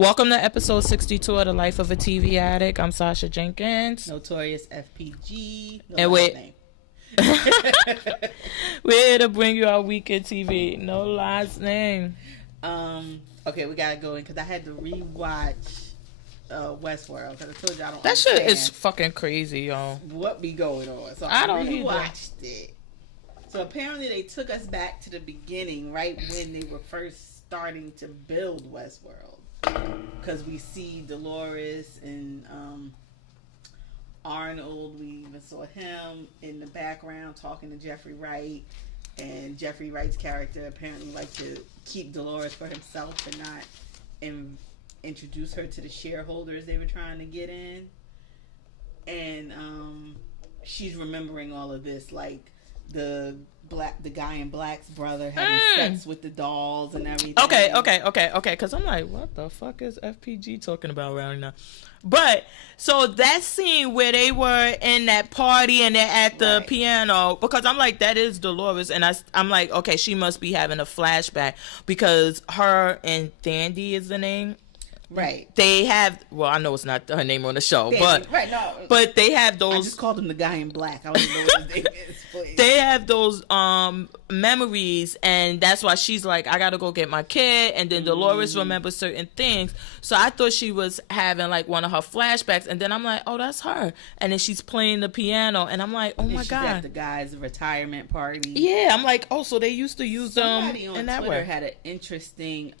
Welcome to episode 62 of The Life of a TV Addict. I'm Sasha Jenkins. Notorious FPG. No and last name. We're here to bring you our weekend TV. No last name. Okay, we gotta go in because I had to rewatch Westworld because I told you I don't. That shit understand is fucking crazy, yo. What be going on? So I don't rewatched it. So apparently they took us back to the beginning, right when they were first starting to build Westworld. Because we see Dolores and Arnold. We even saw him in the background talking to Jeffrey Wright. And Jeffrey Wright's character apparently liked to keep Dolores for himself and not introduce her to the shareholders they were trying to get in. And she's remembering all of this, like the guy in Black's brother having sex with the dolls and everything. Okay. Because I'm like, what the fuck is FPG talking about right now? But so that scene where they were in that party and they're at the piano, because I'm like, that is Dolores, and I'm like, okay, she must be having a flashback because her and Thandi is the name. Right. They have, well, I know it's not her name on the show, but no. But they have those. I just called him the guy in black. I don't even know what his name is. Please. They have those memories, and that's why she's like, I gotta go get my kid, and then Dolores remembers certain things. So I thought she was having like one of her flashbacks, and then I'm like, oh, that's her. And then she's playing the piano, and I'm like, oh my god, at the guy's retirement party. Yeah, I'm like, oh, so they used to use Somebody them on in that Twitter way. had an interesting.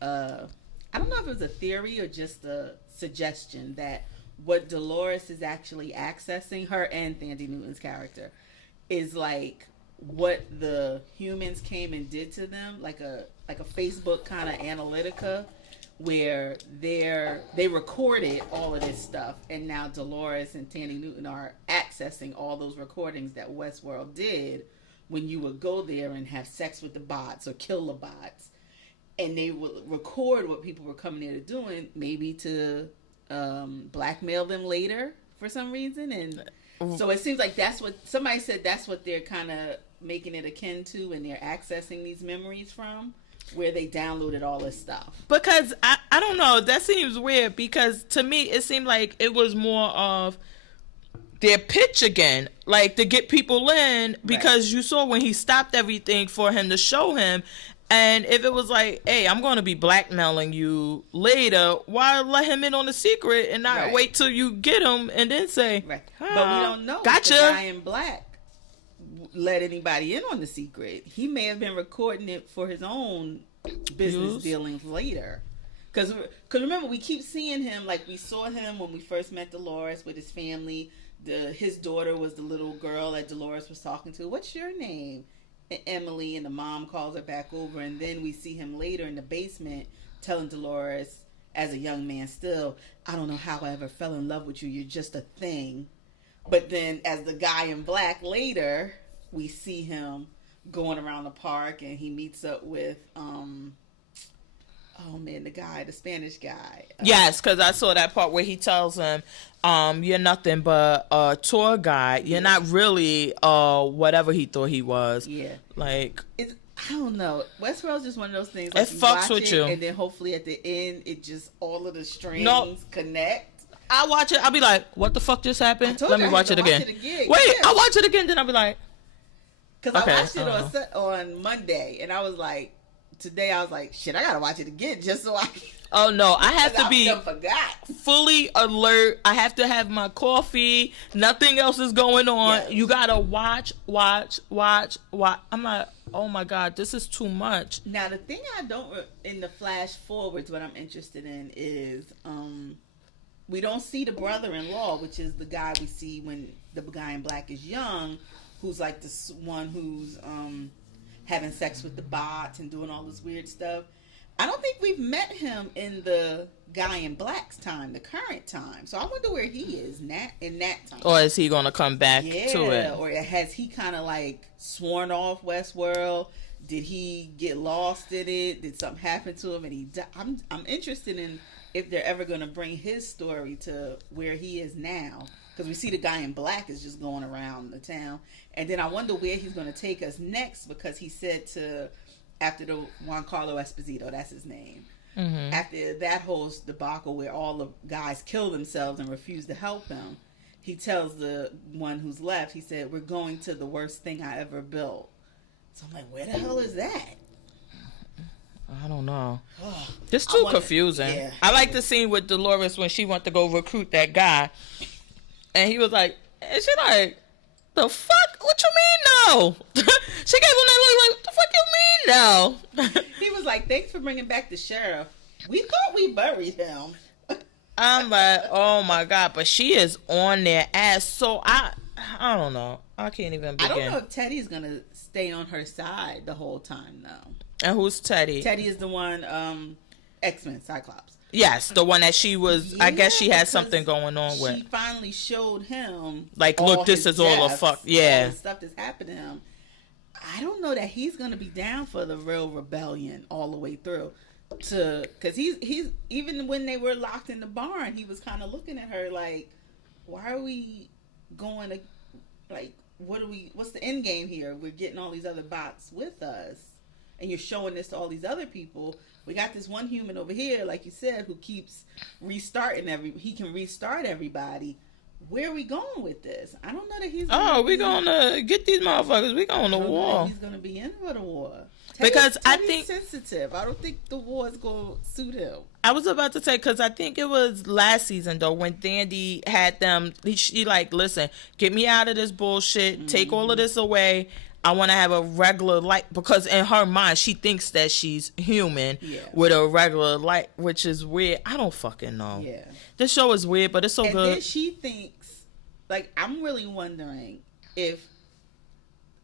I don't know if it was a theory or just a suggestion that what Dolores is actually accessing, her and Thandi Newton's character, is like what the humans came and did to them, like a Facebook kind of analytica, where they recorded all of this stuff, and now Dolores and Thandi Newton are accessing all those recordings that Westworld did when you would go there and have sex with the bots or kill the bots. And they would record what people were coming there to doing, maybe to blackmail them later for some reason. And so it seems like that's what somebody said. That's what they're kind of making it akin to, and they're accessing these memories from, where they downloaded all this stuff. Because I don't know, that seems weird. Because to me, it seemed like it was more of their pitch again, like to get people in. Because you saw when he stopped everything for him to show him. And if it was like, hey, I'm going to be blackmailing you later, why let him in on the secret and not wait till you get him and then say, but we don't know gotcha. If the guy in black let anybody in on the secret. He may have been recording it for his own business dealings later. Because remember, we keep seeing him, like we saw him when we first met Dolores with his family. His daughter was the little girl that Dolores was talking to. What's your name? Emily, and the mom calls her back over, and then we see him later in the basement telling Dolores, as a young man still, I don't know how I ever fell in love with you, you're just a thing. But then as the guy in black later, we see him going around the park, and he meets up with the Spanish guy. Yes, because I saw that part where he tells him, you're nothing but a tour guide. You're not really whatever he thought he was. Yeah. Like, I don't know. Westworld's just one of those things. Like, it fucks with you. And then hopefully at the end, it just, all of the strings connect. I watch it. I'll be like, what the fuck just happened? Let me watch it again. Wait, yeah. I'll watch it again. Then I'll be like. Because I watched it on Monday. And I was like, today I was like, shit, I got to watch it again just so I can. Oh no, I have to be forgot. fully alert. I have to have my coffee. Nothing else is going on. Yes. You gotta watch. I'm like, oh my god, this is too much. Now the thing I don't in the flash forwards, what I'm interested in is we don't see the brother-in-law, which is the guy we see when the guy in black is young, who's like the one who's having sex with the bots and doing all this weird stuff. I don't think we've met him in the guy in black's time, the current time. So I wonder where he is in that time. Or is he going to come back to it? Or has he kind of like sworn off Westworld? Did he get lost in it? Did something happen to him and he died? I'm interested in if they're ever going to bring his story to where he is now. Because we see the guy in black is just going around the town. And then I wonder where he's going to take us next, because he said to... after the Juan Carlo Esposito, that's his name. after that whole debacle where all the guys kill themselves and refuse to help him, he tells the one who's left, he said, we're going to the worst thing I ever built. So I'm like, where the hell is that? I don't know. It's too confusing. Yeah. I like the scene with Dolores when she went to go recruit that guy. And he was like, and she like, the fuck? What you mean no? She gave him that look like, what the fuck you mean no? He was like, thanks for bringing back the sheriff. We thought we buried him. I'm like, oh my God. But she is on their ass. So I don't know. I can't even begin. I don't know if Teddy's going to stay on her side the whole time though. And who's Teddy? Teddy is the one, X-Men, Cyclops. Yes, the one that she was, I guess she had something going on with. She finally showed him. Like, look, this is all a fuck. Yeah. All the stuff that's happened to him. I don't know that he's going to be down for the real rebellion all the way through. Because he's, even when they were locked in the barn, he was kind of looking at her like, why are we going to, like, what's the end game here? We're getting all these other bots with us. And you're showing this to all these other people. We got this one human over here, like you said, who keeps restarting he can restart everybody. Where are we going with this? I don't know that he's we're going to get these motherfuckers. We're going to war. He's going to be in for the war. Because I think sensitive. I don't think the war is going to suit him. I was about to say, because I think it was last season, though, when Dandy had them, she like, listen, get me out of this bullshit. Take all of this away. I want to have a regular life, because in her mind, she thinks that she's human with a regular life, which is weird. I don't fucking know. Yeah. This show is weird, but it's so good. Then she thinks, like, I'm really wondering if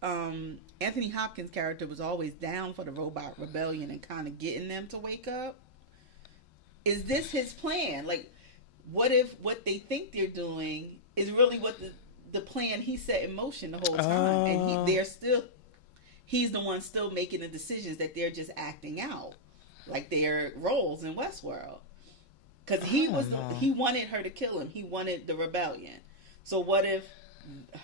Anthony Hopkins' character was always down for the robot rebellion and kind of getting them to wake up. Is this his plan? Like, what if what they think they're doing is really what the plan he set in motion the whole time, and he's the one still making the decisions that they're just acting out like their roles in Westworld, because he wanted her to kill him. He wanted the rebellion. So what if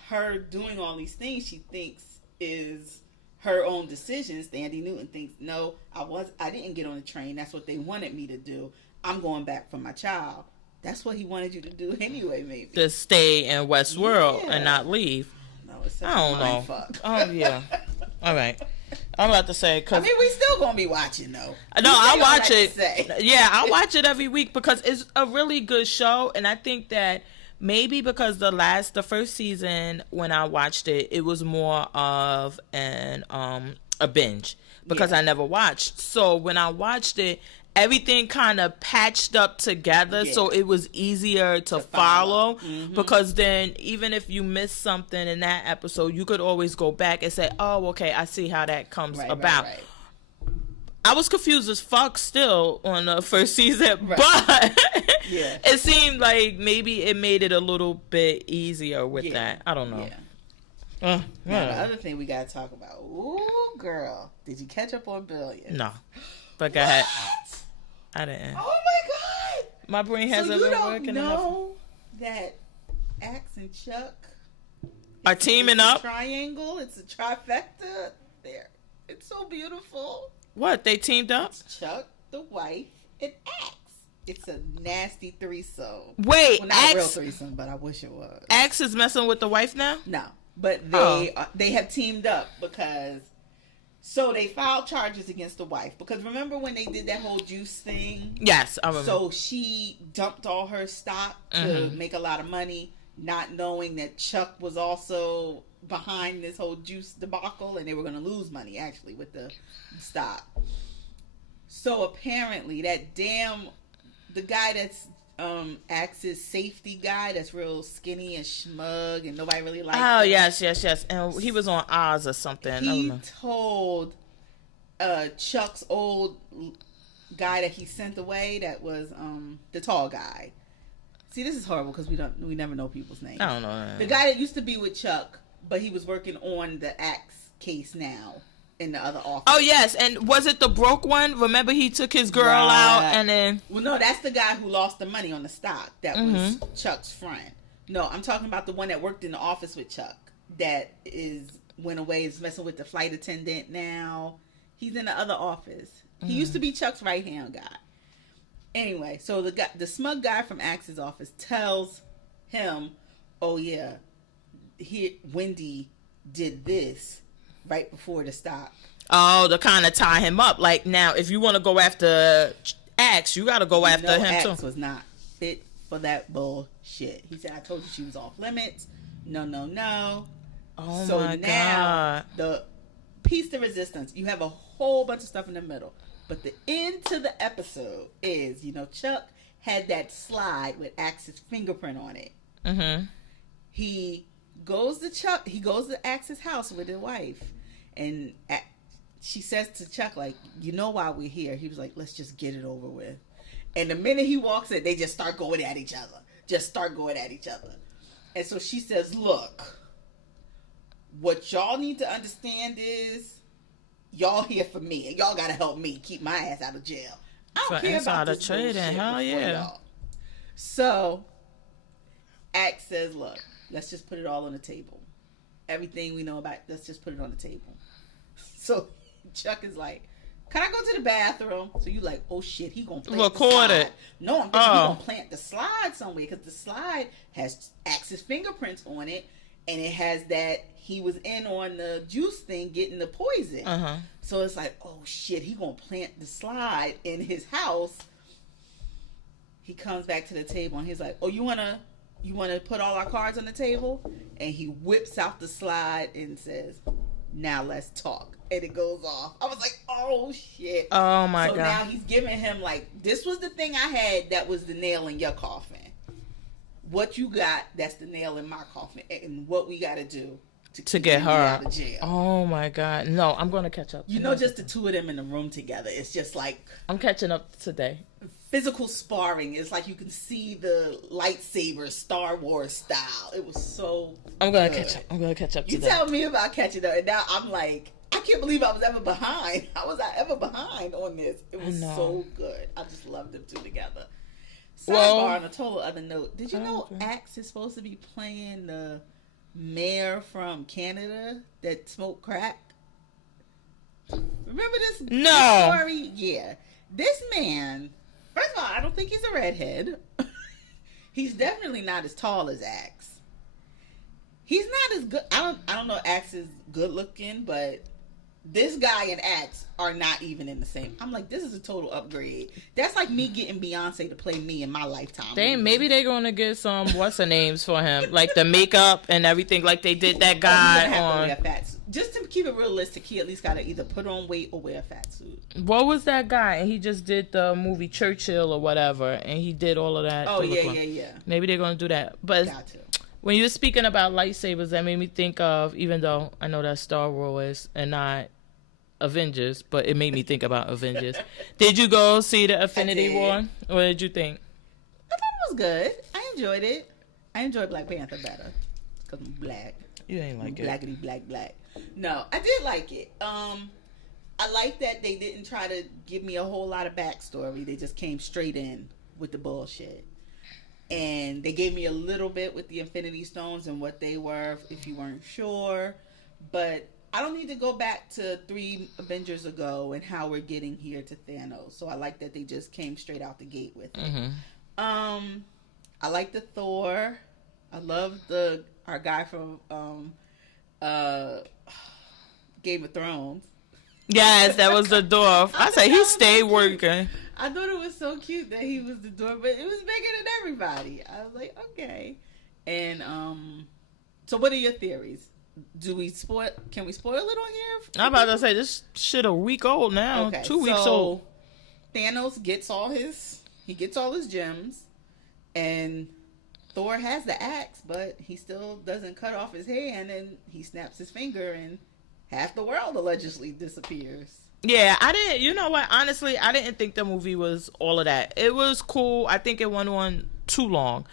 her doing all these things she thinks is her own decisions? Andy Newton thinks, no, I didn't get on the train. That's what they wanted me to do. I'm going back for my child. That's what he wanted you to do anyway, maybe. To stay in Westworld and not leave. No, it's such I don't know. Fuck. Oh, yeah. All right. I'm about to say, cause I mean, we still going to be watching, though. No, I'll watch it. Yeah, I'll watch it every week because it's a really good show. And I think that maybe because the first season, when I watched it, it was more of a binge because I never watched. So when I watched it, everything kind of patched up together, so it was easier to follow. Because then even if you missed something in that episode, you could always go back and say, oh, okay, I see how that comes about. Right. I was confused as fuck still on the first season, but it seemed like maybe it made it a little bit easier with that. I don't know. Now, the other thing we got to talk about. Ooh, girl. Did you catch up on Billions? No. But go ahead. I didn't. Oh my God! My brain hasn't been working enough. You don't know that Axe and Chuck are teaming up? Triangle. It's a trifecta. There. It's so beautiful. What? They teamed up? It's Chuck, the wife, and Axe. It's a nasty threesome. Wait, well, not Axe, a real threesome, but I wish it was. Axe is messing with the wife now? No, but they have teamed up because. So they filed charges against the wife because remember when they did that whole juice thing? Yes, I remember. So she dumped all her stock to make a lot of money, not knowing that Chuck was also behind this whole juice debacle, and they were going to lose money actually with the stock. So apparently that the guy that's Axe's safety guy that's real skinny and smug and nobody really likes him. Oh, yes. And he was on Oz or something. He told Chuck's old guy that he sent away that was the tall guy. See, this is horrible because we never know people's names. I don't know. The guy that used to be with Chuck, but he was working on the Axe case now. In the other office. Oh yes, and was it the broke one? Remember he took his girl out and then. Well, no, that's the guy who lost the money on the stock. That was Chuck's friend. No, I'm talking about the one that worked in the office with Chuck. That went away. Is messing with the flight attendant now. He's in the other office. He used to be Chuck's right hand guy. Anyway, so the smug guy from Axe's office tells him, "Oh yeah, Wendy did this right before the stop." Oh, to kind of tie him up. Like, now, if you want to go after Axe, you got to go after him Axe too. was not fit for that bullshit. He said, "I told you she was off limits. No, no, no." Oh so my now, God. the piece de resistance, you have a whole bunch of stuff in the middle. But the end to the episode is, Chuck had that slide with Axe's fingerprint on it. Mm-hmm. He goes to Axe's house with his wife. And she says to Chuck, like, "You know why we're here." He was like, "Let's just get it over with." And the minute he walks in, they just start going at each other. And so she says, "Look, what y'all need to understand is y'all here for me, and y'all gotta help me keep my ass out of jail. I don't care about this bullshit hell yeah." y'all." So Axe says, "Look, let's just put it all on the table. Everything we know about, let's just put it on the table." So Chuck is like, "Can I go to the bathroom?" So you like, "Oh shit, he gonna plant record the slide." it. No, I'm thinking he gonna plant the slide somewhere, because the slide has Axe's fingerprints on it, and it has that he was in on the juice thing getting the poison. Uh-huh. So it's like, oh shit, he gonna plant the slide in his house. He comes back to the table and he's like, "Oh, you wanna put all our cards on the table?" And he whips out the slide and says, "Now let's talk." And it goes off. I was like, oh shit. Oh my God. So now he's giving him like, "This was the thing I had that was the nail in your coffin. What you got, that's the nail in my coffin. And what we gotta do to get her out of jail." Oh my God. No, I'm going to catch up. Just the two of them in the room together. It's just like, I'm catching up today. physical sparring. It's like you can see the lightsaber Star Wars style. It was so I'm going to good. catch up. I'm going to catch up You today. tell me about catching up, and now I'm like, I can't believe I was ever behind. How was I ever behind on this? It was so good. I just loved them two together. Sidebar, on a total other note, did you know Axe is supposed to be playing the mayor from Canada that smoked crack? Remember this story? Yeah. This man, first of all, I don't think he's a redhead. He's definitely not as tall as Axe. He's not as good. I don't know if Axe is good looking, but this guy and Axe are not even in the same. I'm like, this is a total upgrade. That's like me getting Beyonce to play me in my lifetime. Maybe they're gonna get some what's the names for him, like the makeup and everything, like they did that guy on. Wear a fat suit. Just to keep it realistic, he at least gotta either put on weight or wear a fat suit. What was that guy? And he just did the movie Churchill or whatever, and he did all of that. Oh yeah. Maybe they're gonna do that. But when you were speaking about lightsabers, that made me think of, even though I know that's Star Wars and not Avengers, but it made me think about Avengers. Did you go see the Infinity War? What did you think? I thought it was good. I enjoyed it. I enjoyed Black Panther better because I'm black. You ain't like it. Blackity black. No, I did like it. I like that they didn't try to give me a whole lot of backstory. They just came straight in with the bullshit. And they gave me a little bit with the Infinity Stones and what they were, if you weren't sure. But I don't need to go back to 3 Avengers ago and how we're getting here to Thanos. So I like that they just came straight out the gate with it. Mm-hmm. I like the Thor. I love our guy from Game of Thrones. Yes, that was the dwarf. I said he stayed working. I thought it was so cute that he was the dwarf, but it was bigger than everybody. I was like, okay. And so what are your theories? Can we spoil it on here? I'm about to say this shit a week old now. Okay, 2 weeks old. Thanos gets all his gems, and Thor has the axe, but he still doesn't cut off his hand, and he snaps his finger, and half the world allegedly disappears. Yeah, I didn't. You know what? Honestly, I didn't think the movie was all of that. It was cool. I think it went on too long.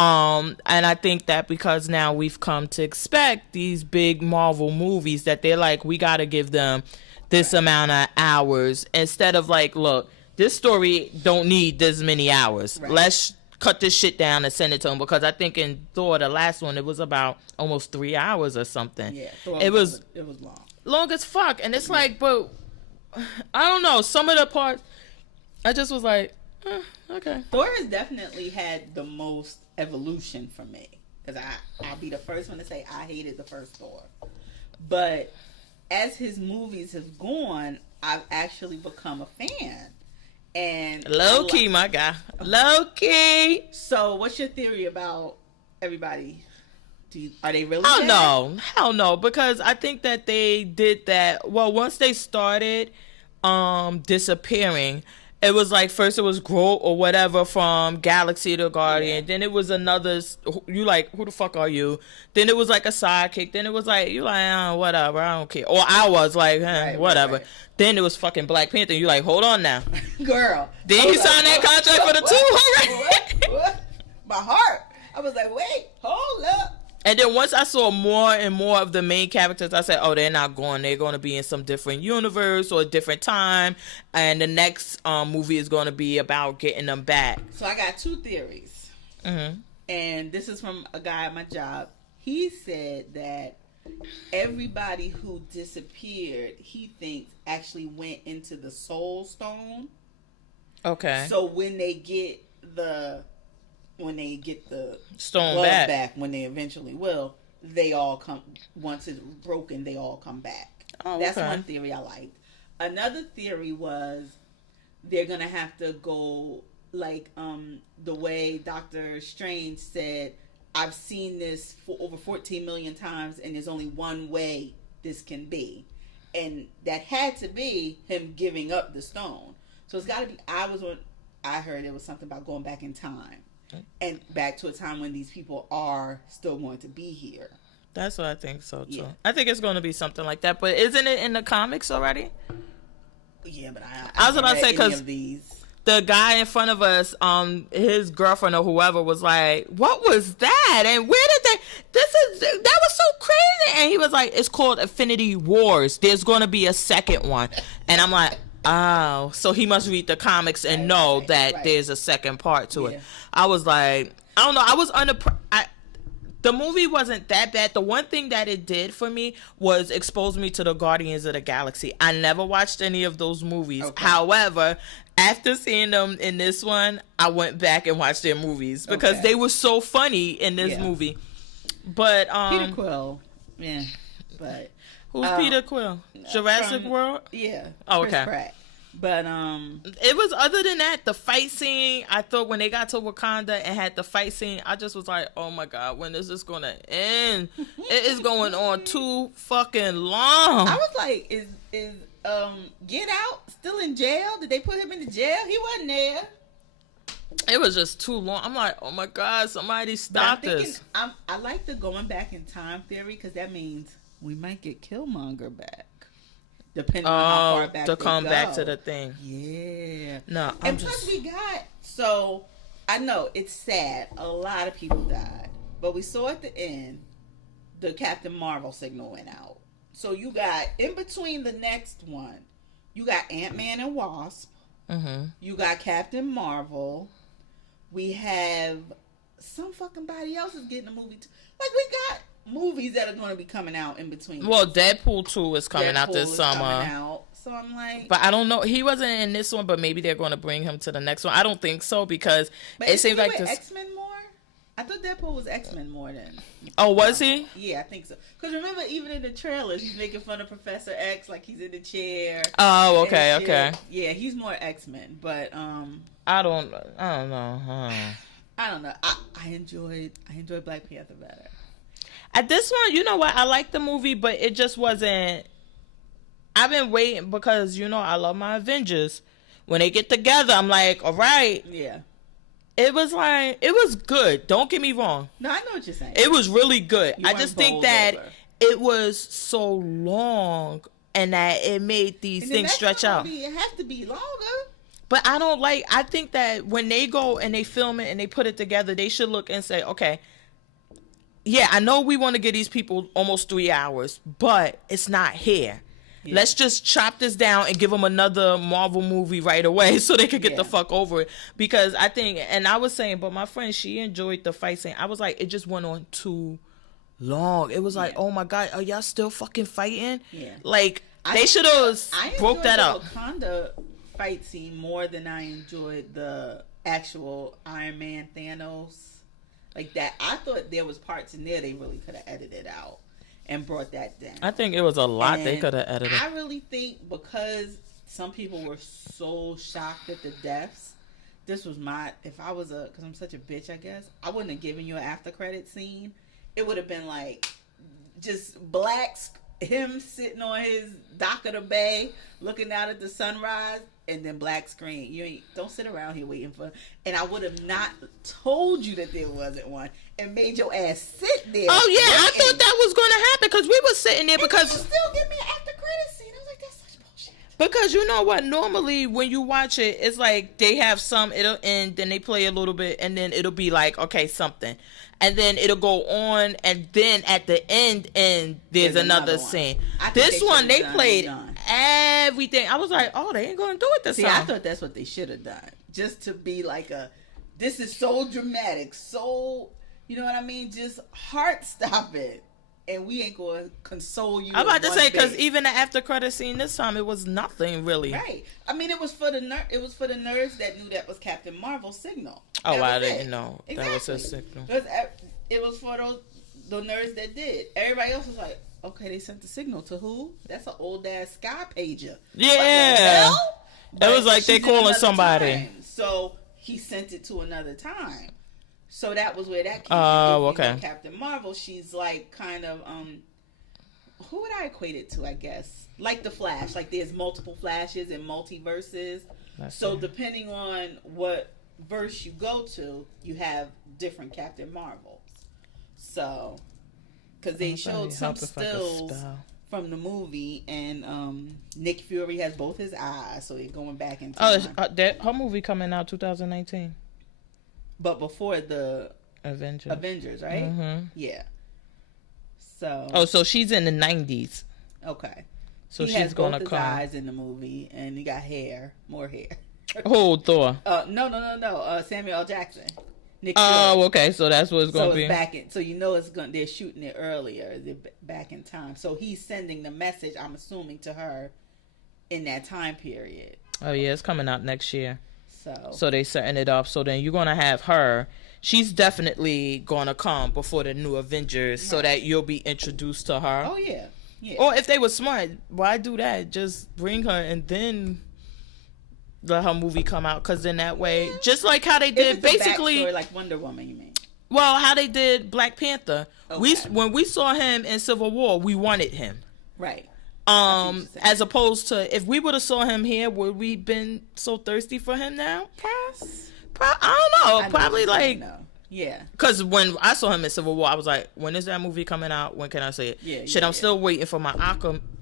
And I think that because now we've come to expect these big Marvel movies that they're like, we got to give them this amount of hours instead of like, look, this story don't need this many hours. Right. Let's cut this shit down and send it to them, because I think in Thor, the last one, it was about almost 3 hours or something. Yeah, it was long as fuck. And it's like, but I don't know, some of the parts, I just was like, Okay. Thor has definitely had the most evolution for me. Because I'll be the first one to say I hated the first Thor. But as his movies have gone, I've actually become a fan. And low key, my guy. Low key. So, what's your theory about everybody? Are they really? Oh bad? no, hell no. Because I think that they did that. Well, once they started disappearing, it was like first it was Groot or whatever from Galaxy to Guardian. Then it was another. You like, who the fuck are you? Then it was like a sidekick. Then it was like, you like, whatever, I don't care. Or I was like, whatever. Right. Then it was fucking Black Panther. You like, hold on now, girl. Then you signed that contract for the two. What? My heart. I was like, wait, hold up. And then once I saw more and more of the main characters, I said, oh, they're not going. They're going to be in some different universe or a different time. And the next movie is going to be about getting them back. So I got two theories. Mm-hmm. And this is from a guy at my job. He said that everybody who disappeared, he thinks actually went into the Soul Stone. Okay. So when they get the stone back, when they eventually will, they all come. Once it's broken, they all come back. Oh, that's one theory I liked. Another theory was they're gonna have to go like the way Doctor Strange said, I've seen this for over 14 million times, and there's only one way this can be, and that had to be him giving up the stone. So it's got to be. I heard it was something about going back in time. And back to a time when these people are still going to be here. That's what I think so too. Yeah. I think it's going to be something like that. But isn't it in the comics already? Yeah, but I was about to say because the guy in front of us, his girlfriend or whoever was like, "What was that? And where did they? That was so crazy." And he was like, "It's called Infinity Wars. There's going to be a second one." And I'm like, oh, so he must read the comics and know that there's a second part to it. I was like, I don't know. I was the movie wasn't that bad. The one thing that it did for me was expose me to the Guardians of the Galaxy. I never watched any of those movies. Okay. However, after seeing them in this one, I went back and watched their movies because they were so funny in this movie. But Peter Quill, yeah, but who's Peter Quill? Jurassic World? Yeah. Oh, okay. Pratt. But it was, other than that, the fight scene, I thought when they got to Wakanda and had the fight scene, I just was like, oh my god, when is this gonna end? It is going on too fucking long. I was like, is Get Out still in jail? Did they put him in the jail? He wasn't there. It was just too long. I'm like, oh my god, somebody stop this. I like the going back in time theory because that means we might get Killmonger back. Depending on how far back to come back to the thing. Yeah. No, plus we got, so I know it's sad. A lot of people died. But we saw at the end the Captain Marvel signal went out. So you got, in between the next one, you got Ant-Man and Wasp. Mm-hmm. You got Captain Marvel. We have some fucking body else is getting a movie too. Like, we got movies that are going to be coming out in between. Well, Deadpool 2 is coming out this summer. So I'm like, but I don't know. He wasn't in this one, but maybe they're going to bring him to the next one. I don't think so because it seems like this. X-Men more. I thought Deadpool was X-Men more than. Oh, was he? Yeah, I think so. Because remember, even in the trailers, he's making fun of Professor X, like he's in the chair. Oh, okay. Yeah, he's more X-Men, but I don't know. I don't know. I enjoyed Black Panther better. At this one, you know what? I liked the movie, but it just wasn't. I've been waiting because, I love my Avengers. When they get together, I'm like, all right. Yeah. It was like, it was good. Don't get me wrong. No, I know what you're saying. It was really good. I just think that it was so long and that it made these things stretch out. It has to be longer. But I think that when they go and they film it and they put it together, they should look and say, okay, yeah, I know we want to give these people almost 3 hours, but it's not here. Yeah. Let's just chop this down and give them another Marvel movie right away so they could get the fuck over it. Because I think, and I was saying, but my friend, she enjoyed the fight scene. I was like, it just went on too long. It was like, oh my God, are y'all still fucking fighting? Yeah. Like, they should have broke that up. Wakanda fight scene more than I enjoyed the actual Iron Man Thanos. Like that, I thought there was parts in there they really could have edited out and brought that down. I think it was a lot they could have edited. I really think because some people were so shocked at the deaths, this was if I was because I'm such a bitch, I guess, I wouldn't have given you an after credit scene. It would have been like just him sitting on his dock of the bay looking out at the sunrise, and then black screen. Don't sit around here waiting for. And I would have not told you that there wasn't one and made your ass sit there. Oh yeah, I thought that was going to happen because we were sitting there because you still give me an after credit scene. I was like, that's such bullshit. Because you know what? Normally when you watch it, it's like they have it'll end, then they play a little bit, and then it'll be like, okay, something. And then it'll go on, and then at the end, there's another scene. This one, they played everything. I was like, oh, they ain't going to do it this time. I thought that's what they should have done. Just to be like this is so dramatic, so, you know what I mean? Just heart-stopping. And we ain't going to console you. I'm about to say, because even the after credit scene this time, it was nothing really. Right. I mean, it was for the nerds that knew that was Captain Marvel's signal. Oh, I didn't know exactly. That was his signal. It was for the nerds that did. Everybody else was like, okay, they sent the signal to who? That's an old ass sky pager. Yeah. It was like they calling somebody. Time. So he sent it to another time. So that was where that came from. Oh, okay. Captain Marvel, she's like kind of who would I equate it to, I guess? Like the Flash. Like there's multiple Flashes and multiverses. So depending on what verse you go to, you have different Captain Marvels. So because they showed some stills from the movie, and Nick Fury has both his eyes, so they're going back in time. Her movie coming out 2019. But before the Avengers, right? Mm-hmm. Yeah. So. Oh, so she's in the 90s. Okay. So he she's gonna both come. his eyes in the movie, and he got more hair. Oh, Thor. No. Samuel L. Jackson. Nick Oh, Fury. Okay. So that's what it's gonna be. So you know they're shooting it earlier. They're back in time. So he's sending the message, I'm assuming, to her in that time period. Oh yeah, it's coming out next year. So they setting it up. So then you're gonna have her. She's definitely gonna come before the new Avengers, so that you'll be introduced to her. Oh yeah. Or if they were smart, why do that? Just bring her and then let her movie come out. Because then that way, just like how they did basically, like Wonder Woman, you mean? Well, how they did Black Panther. Okay. When we saw him in Civil War, we wanted him. Right. As opposed to if we would have saw him here, would we been so thirsty for him now? I don't know. Probably like. Yeah. Because when I saw him in Civil War, I was like, when is that movie coming out? When can I see it? Yeah. I'm still waiting for my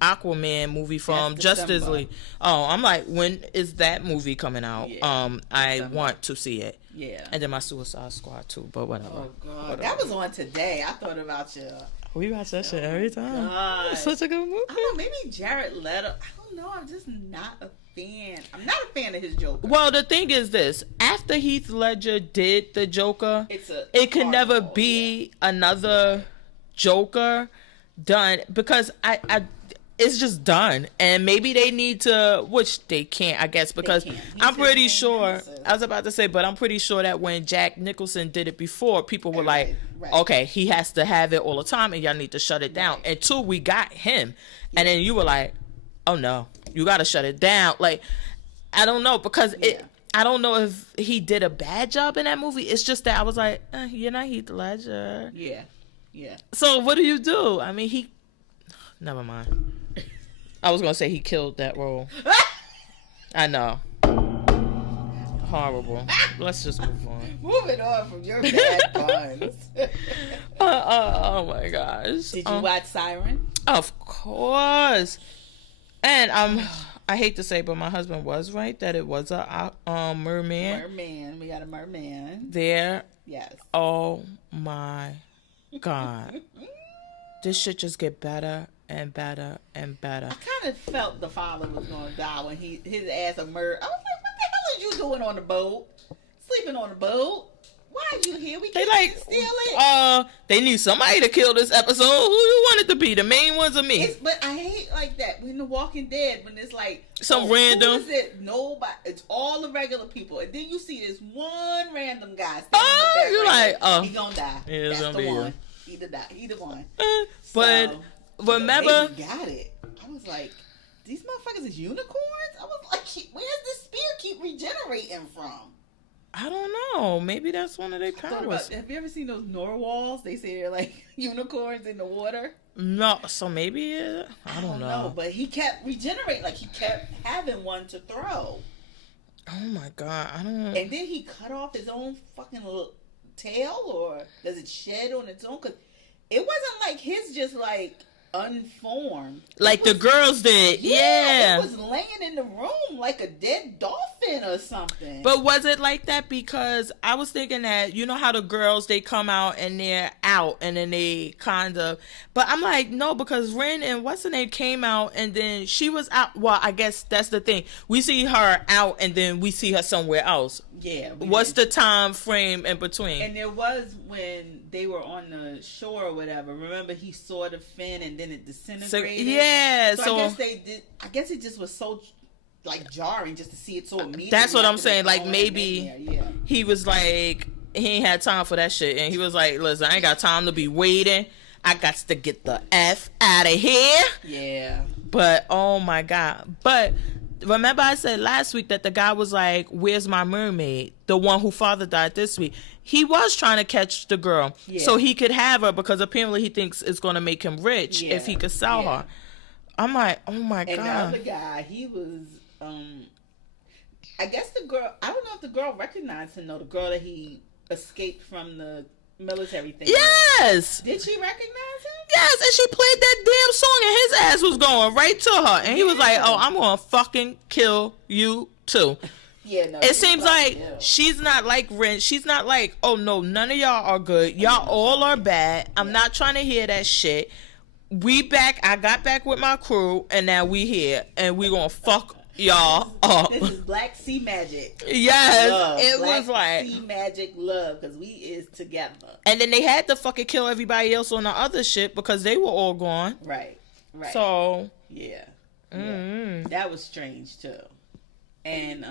Aquaman movie from Justice League. Oh, I'm like, when is that movie coming out? Yeah. I want to see it. Yeah. And then my Suicide Squad too, but whatever. Oh, God. That was on today. I thought about you. We watch that shit every time. God. It's such a good movie. I don't know, maybe Jared Leto. I don't know. I'm just not a fan. I'm not a fan of his Joker. Well, the thing is this. After Heath Ledger did the Joker, it can never be another Joker done because it's just done. And maybe they need to, which they can't, I guess, because I'm pretty sure, I was about to say, but I'm pretty sure that when Jack Nicholson did it before, people were like, okay, he has to have it all the time and y'all need to shut it down. Until we got him. And then you were like, oh no, you got to shut it down. Like, I don't know, because I don't know if he did a bad job in that movie. It's just that I was like, you're not Heath Ledger. Yeah. So what do? I mean, never mind. I was going to say he killed that role. I know. Horrible. Let's just move on. Moving on from your bad puns. Oh my gosh. Did you watch Siren? Of course. And I hate to say, but my husband was right that it was a merman. Merman. We got a merman. There. Yes. Oh my God. This shit just get better and better and better. I kind of felt the father was going to die when his ass emerged. I was like, what the hell are you doing on the boat? Sleeping on the boat? Why are you here. We They can't like, steal it. They need somebody to kill this episode. Who you want it to be? The main ones or me? But I hate like that when The Walking Dead, when it's like some random. Who is it? Nobody. It's all the regular people, and then you see this one random guy. You're like, he gonna die. Yeah, that's gonna the be one. Either die. Either one. But so, remember, they got it. I was like, these motherfuckers is unicorns. I was like, where's this spear keep regenerating from? I don't know. Maybe that's one of their powers. Have you ever seen those narwhals? They say they're like unicorns in the water. No, so maybe I don't know. But he kept regenerating. Like he kept having one to throw. Oh my god, I don't. And then he cut off his own fucking little tail, or does it shed on its own? Because it wasn't like his just like unformed. Like the girls did. Yeah. It was laying in the room like a dead dolphin or something. But was it like that? Because I was thinking that, you know how the girls, they come out and they're out and then they kind of, but I'm like, no, because Ren and what's her name came out and then she was out. Well, I guess that's the thing. We see her out and then we see her somewhere else. Yeah. What's the time frame in between? And there was when they were on the shore or whatever. Remember, he saw the fin and then it disintegrated. So I guess they did. I guess it just was so like jarring just to see it so immediately. That's what I'm saying. Like maybe he was like he ain't had time for that shit, and he was like, "Listen, I ain't got time to be waiting. I got to get the F out of here." Yeah. But oh my god. But remember I said last week that the guy was like, "Where's my mermaid?" The one whose father died this week. He was trying to catch the girl so he could have her because apparently he thinks it's going to make him rich if he could sell her. I'm like, oh my god. And the other guy, he was, I guess the girl, I don't know if the girl recognized him though, the girl that he escaped from the military thing. Yes. Did she recognize him? Yes, and she played that damn song and his ass was going right to her. And he was like, oh, I'm going to fucking kill you too. Yeah, no, it seems like she's not like Ren. She's not like, oh no, none of y'all are good. Y'all all are bad. I'm not trying to hear that shit. We back. I got back with my crew, and now we here, and we gonna fuck y'all up. This is Black Sea Magic. Yes, love. it Black was like Sea Magic love because we is together. And then they had to fucking kill everybody else on the other shit because they were all gone. Right. So that was strange too. And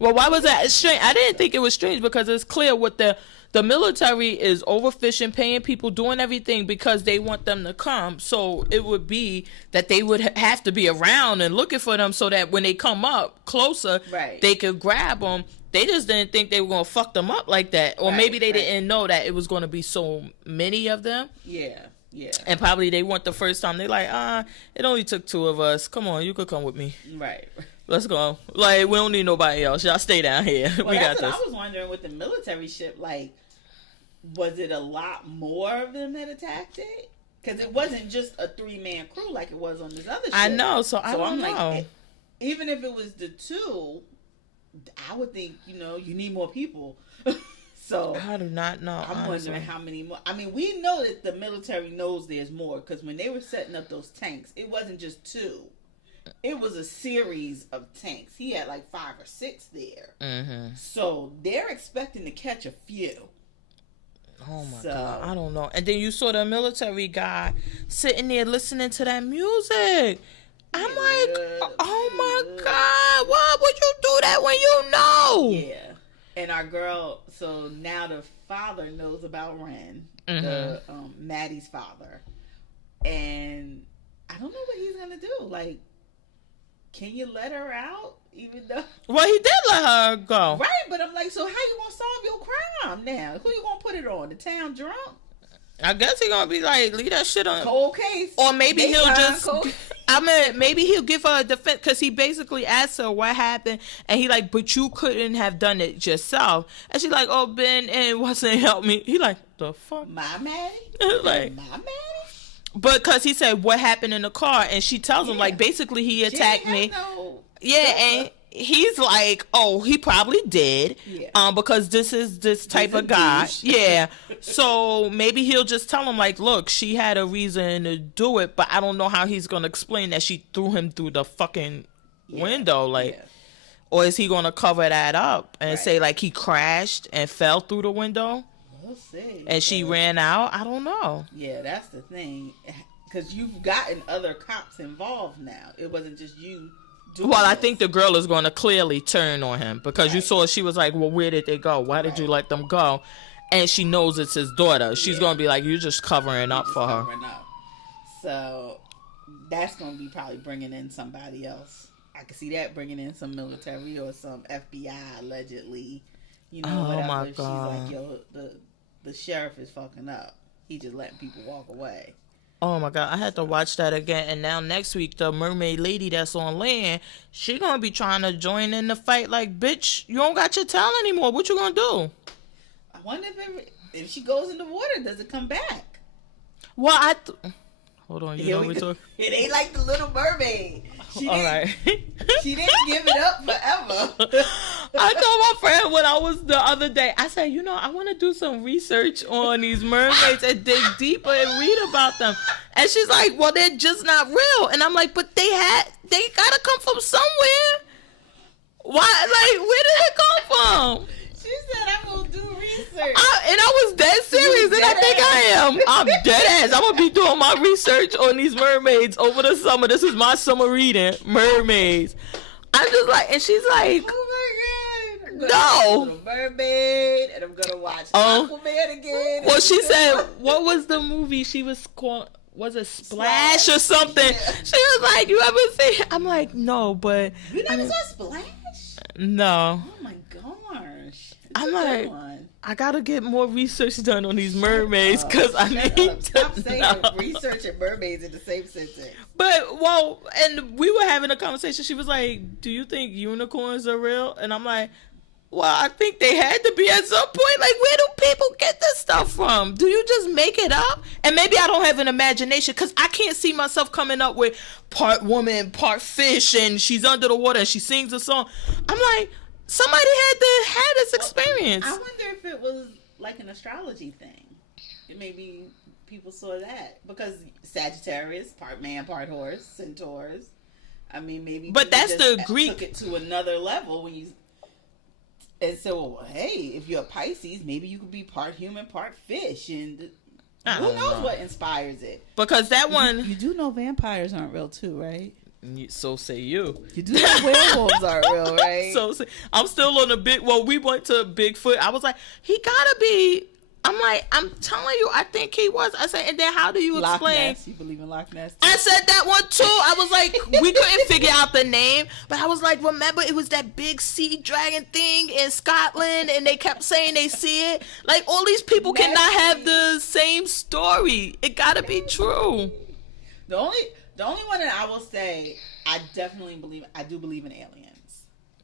well, why was that strange? I didn't think it was strange because it's clear what the military is overfishing, paying people, doing everything because they want them to come. So it would be that they would have to be around and looking for them so that when they come up closer, they could grab them. They just didn't think they were going to fuck them up like that. Or maybe they didn't know that it was going to be so many of them. Yeah. And probably they went the first time. They like, it only took 2 of us. Come on, you could come with me. Right. Let's go. Like, we don't need nobody else. Y'all stay down here. Well, we got this. this. I was wondering with the military ship, like, was it a lot more of them that attacked it? Because it wasn't just a 3-man crew like it was on this other ship. I know, so I don't know. Like, even if it was the 2, I would think, you need more people. So I do not know. I'm wondering how many more. I mean, we know that the military knows there's more because when they were setting up those tanks, it wasn't just 2. It was a series of tanks. He had like 5 or 6 there. Mm-hmm. So they're expecting to catch a few. Oh my God. I don't know. And then you saw the military guy sitting there listening to that music. I'm like, oh my God, why would you do that when you know? Yeah. And our girl, so now the father knows about Ren, the Maddie's father. And I don't know what he's going to do. Like, can you let her out? Even though... Well, he did let her go. Right, but I'm like, so how you going to solve your crime now? Who you going to put it on? The town drunk? I guess he gonna be like, leave that shit on. Cold case. Or maybe he'll just... I mean, maybe he'll give her a defense because he basically asked her what happened, and he like, but you couldn't have done it yourself. And she's like, oh, Ben and wasn't help me. He like, the fuck, my Maddie, like my Maddie. But because he said what happened in the car, and she tells him like, basically he attacked me. And he's like, oh, he probably did. Yeah. Because this is this type of guy. Yeah. So maybe he'll just tell him like, look, she had a reason to do it, but I don't know how he's gonna explain that she threw him through the fucking window. Like, Or is he gonna cover that up and Right. say like he crashed and fell through the window We'll see. and she ran out? I don't know. Yeah, that's the thing. Because you've gotten other cops involved now. It wasn't just you doing Well, I this. think the girl is gonna clearly turn on him because you Right. saw she was like, well, where did they go? Why did you let them go? And she knows it's his daughter. She's gonna be like, you're just covering up Just for her. covering up. So that's going to be probably bringing in somebody else. I could see that bringing in some military or some FBI allegedly. You know, Oh, whatever. my If God. she's like, yo, the sheriff is fucking up. He just letting people walk away. Oh my God, I had to watch that again. And now next week, the mermaid lady that's on land, she gonna be trying to join in the fight. Like, bitch, you don't got your talent anymore. What you gonna do? I wonder if she goes in the water, does it come back? Well, hold on, you know we talk. It ain't like the Little Mermaid. She All didn't, right. she didn't give it up forever. I told my friend when I was the other day, I said, you know, I want to do some research on these mermaids and dig deeper and read about them. And she's like, well, they're just not real. And I'm like, but they gotta come from somewhere. Why? Like, where did it come from? She said, I'm going to do research. And I was dead serious, and I think I am. I'm dead ass. I'm gonna be doing my research on these mermaids over the summer. This is my summer reading, mermaids. I'm just like, and she's like, Oh my God. I'm gonna No. watch Little Mermaid, and I'm going to watch Oh. Aquaman again. well, she said, what was the movie she was called? Was it Splash or something? Yeah. She was like, you ever see? I'm like, no, but You I never mean, saw Splash? no. Oh my gosh. It's I'm a good like, one. I gotta get more research done on these mermaids because I Shut need up. Stop to saying know. research and mermaids in the same sentence. But, well, and we were having a conversation. She was like, do you think unicorns are real? And I'm like, well, I think they had to be at some point. Like, where do people get this stuff from? Do you just make it up? And maybe I don't have an imagination because I can't see myself coming up with part woman, part fish, and she's under the water and she sings a song. I'm like, somebody had this experience. I wonder if it was like an astrology thing. Maybe people saw that because Sagittarius, part man, part horse, centaurs. I mean, maybe. But people that's just the Greek. Took it to another level when you. And so, well, hey, if you're a Pisces, maybe you could be part human, part fish, and I who don't knows know. what inspires it. Because that one, You do know vampires aren't real too, right? so say you. You do know werewolves aren't real, right? So I'm still on the big. Well, we went to Bigfoot. I was like, he gotta be. I'm like, I'm telling you, I think he was. I said, and then how do you Loch explain? Ness. You believe in Loch Ness? Too? I said that one too. I was like, we couldn't figure out the name, but I was like, remember it was that big sea dragon thing in Scotland, and they kept saying they see it. Like all these people cannot have the same story. It gotta be true. The only one that I will say, I do believe in aliens.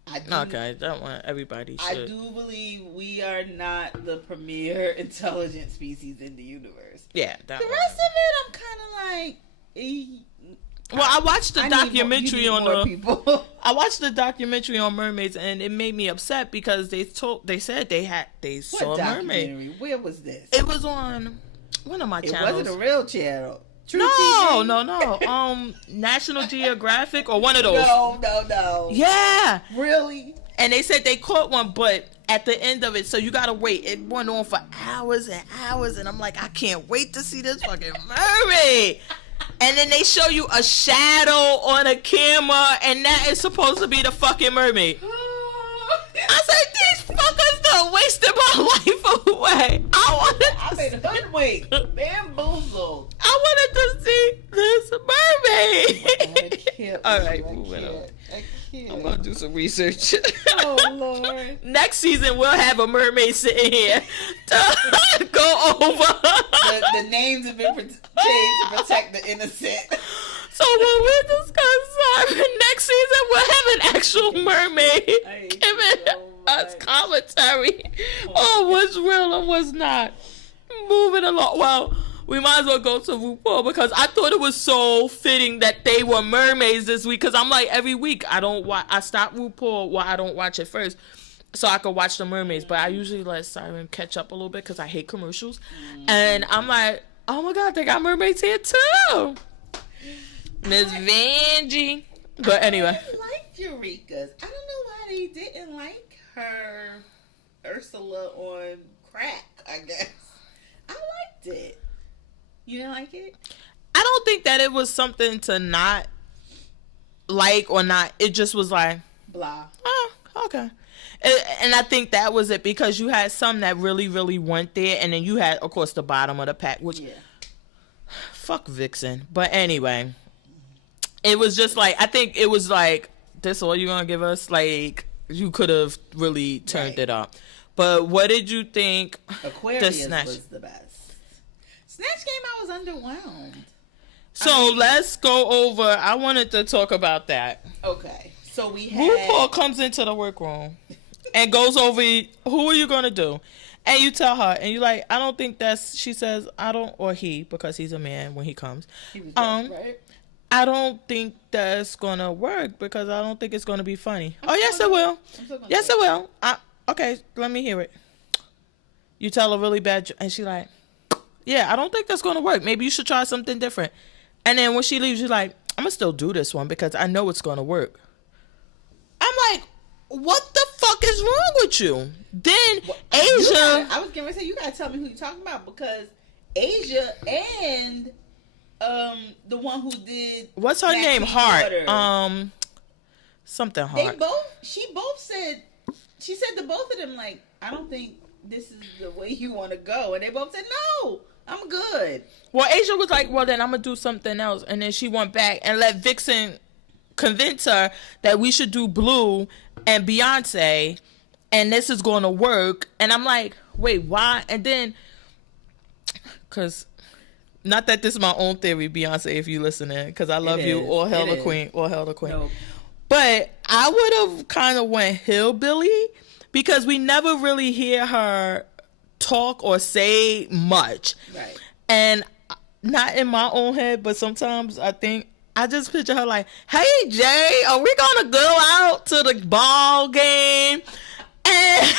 I do, Okay, that one everybody I should. do believe we are not the premier intelligent species in the universe. Yeah, that The one. rest of it, I'm kind of like. Well, I watched the documentary on the. people. I watched the documentary on mermaids, and it made me upset because they said they saw What a mermaid. documentary? Where was this? It was on one of my It channels. wasn't a real channel. True No, TV? no. National Geographic or one of those. No. Yeah, Really? and they said they caught one, but at the end of it, so you gotta wait. It went on for hours and hours, and I'm like, I can't wait to see this fucking mermaid. And then they show you a shadow on a camera, and that is supposed to be the fucking mermaid. I said, these fuckers done wasted my life away. I made her wait. Bamboozled. I wanted to see this mermaid. All right, moving on. I'm gonna do some research. Oh Lord. Next season we'll have a mermaid sitting here to go over. The names have been changed to protect the innocent. So when we discuss Siren next season, we'll have an actual mermaid giving us commentary on what's real and what's not. Moving along. Well, we might as well go to RuPaul because I thought it was so fitting that they were mermaids this week. Because I'm like, every week I stop RuPaul while I don't watch it first, so I could watch the mermaids. But I usually let Siren catch up a little bit because I hate commercials. And I'm like, oh my god, they got mermaids here too. Miss Vanjie. But anyway. I like Eureka's. I don't know why really didn't like her Ursula on crack, I guess. I liked it. You didn't like it? I don't think that it was something to not like or not. It just was like, blah. Oh, okay. And I think that was it, because you had some that really, really went there, and then you had, of course, the bottom of the pack, which, fuck Vixen. But anyway, it was just like, I think it was like, this all you gonna give us? Like, you could have really turned it up. But what did you think? Aquarius was the best. Snatch Game, I was underwhelmed. So let's go over, I wanted to talk about that. Okay. So we had... RuPaul comes into the workroom and goes over, who are you going to do? And you tell her, and you're like, I don't think that's, she says, I don't, or he, because he's a man when he comes. He was drunk, right? I don't think that's going to work, because I don't think it's going to be funny. Oh, yes, it will. Yes, it will. Okay, let me hear it. You tell a really bad, and she like, yeah, I don't think that's going to work. Maybe you should try something different. And then when she leaves, you're like, I'm going to still do this one, because I know it's going to work. I'm like, what the fuck is wrong with you? Then Asia... I was going to say, you got to tell me who you're talking about, because Asia and the one who did... What's her name? Hart. Something Hart. She said to both of them, like, I don't think this is the way you want to go. And they both said, no, I'm good. Well, Asia was like, well, then I'm going to do something else. And then she went back and let Vixen convince her that we should do Blue and Beyonce, and this is going to work. And I'm like, wait, why? And then, because, not that this is my own theory, Beyonce, if you listening, because I love you, all hail the queen, all hail the queen. Nope. But I would have kind of went hillbilly, because we never really hear her talk or say much. Right. And not in my own head, but sometimes I just picture her like, hey, Jay, are we going to go out to the ball game? And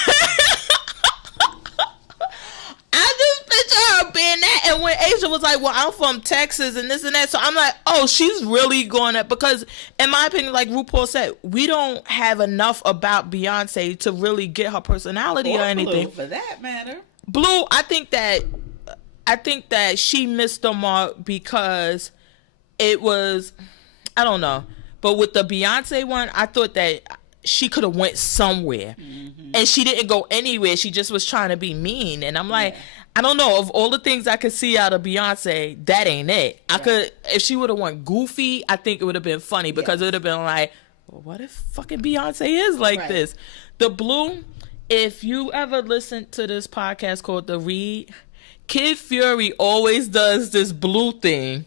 I just picture her being that. And when Asia was like, well, I'm from Texas and this and that. So I'm like, oh, she's really going to, because in my opinion, like RuPaul said, we don't have enough about Beyonce to really get her personality or anything. Blue, for that matter. Blue, I think that she missed the mark, because it was, I don't know, but with the Beyonce one, I thought that she could have went somewhere, and she didn't go anywhere. She just was trying to be mean, and I'm like, I don't know, of all the things I could see out of Beyonce, that ain't it. I could, if she would have went goofy, I think it would have been funny, because it would have been like, well, what if fucking Beyonce is like this? The Blue, if you ever listen to this podcast called The Read, Kid Fury always does this Blue thing.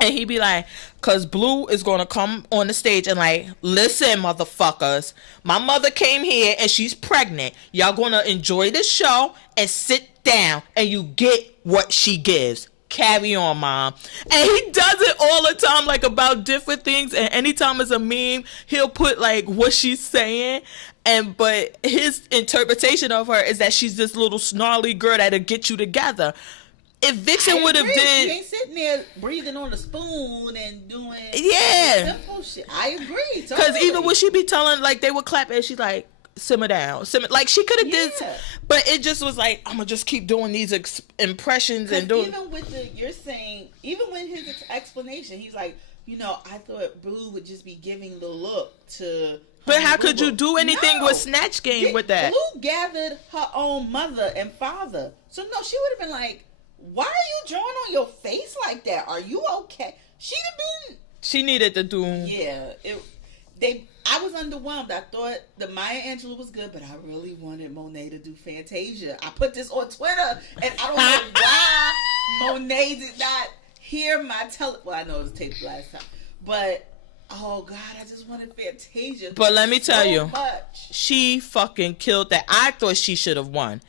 And he be like, because Blue is going to come on the stage and like, listen, motherfuckers, my mother came here and she's pregnant. Y'all going to enjoy the show and sit down and you get what she gives. Carry on, mom. And he does it all the time, like about different things. And anytime it's a meme, he'll put like what she's saying. But his interpretation of her is that she's this little snarly girl that'll get you together. If Vixen would have did, she ain't sitting there breathing on the spoon and doing simple shit. I agree. Because even when she be telling, like, they would clap and she's like, simmer down, simmer. Like, she could have did, but it just was like, I'm gonna just keep doing these impressions and doing. Even with you're saying, even with his explanation, he's like, I thought Blue would just be giving the look to. But how could you do anything with Snatch Game with that? Blue gathered her own mother and father, so no, she would have been like, why are you drawing on your face like that? Are you okay? She'd have been. She needed to do. Yeah, I was underwhelmed. I thought the Maya Angelou was good, but I really wanted Monet to do Fantasia. I put this on Twitter, and I don't know why Monet did not hear my Well, I know it was taped last time, but oh god, I just wanted Fantasia. But let me tell you, much. She fucking killed that. I thought she should have won.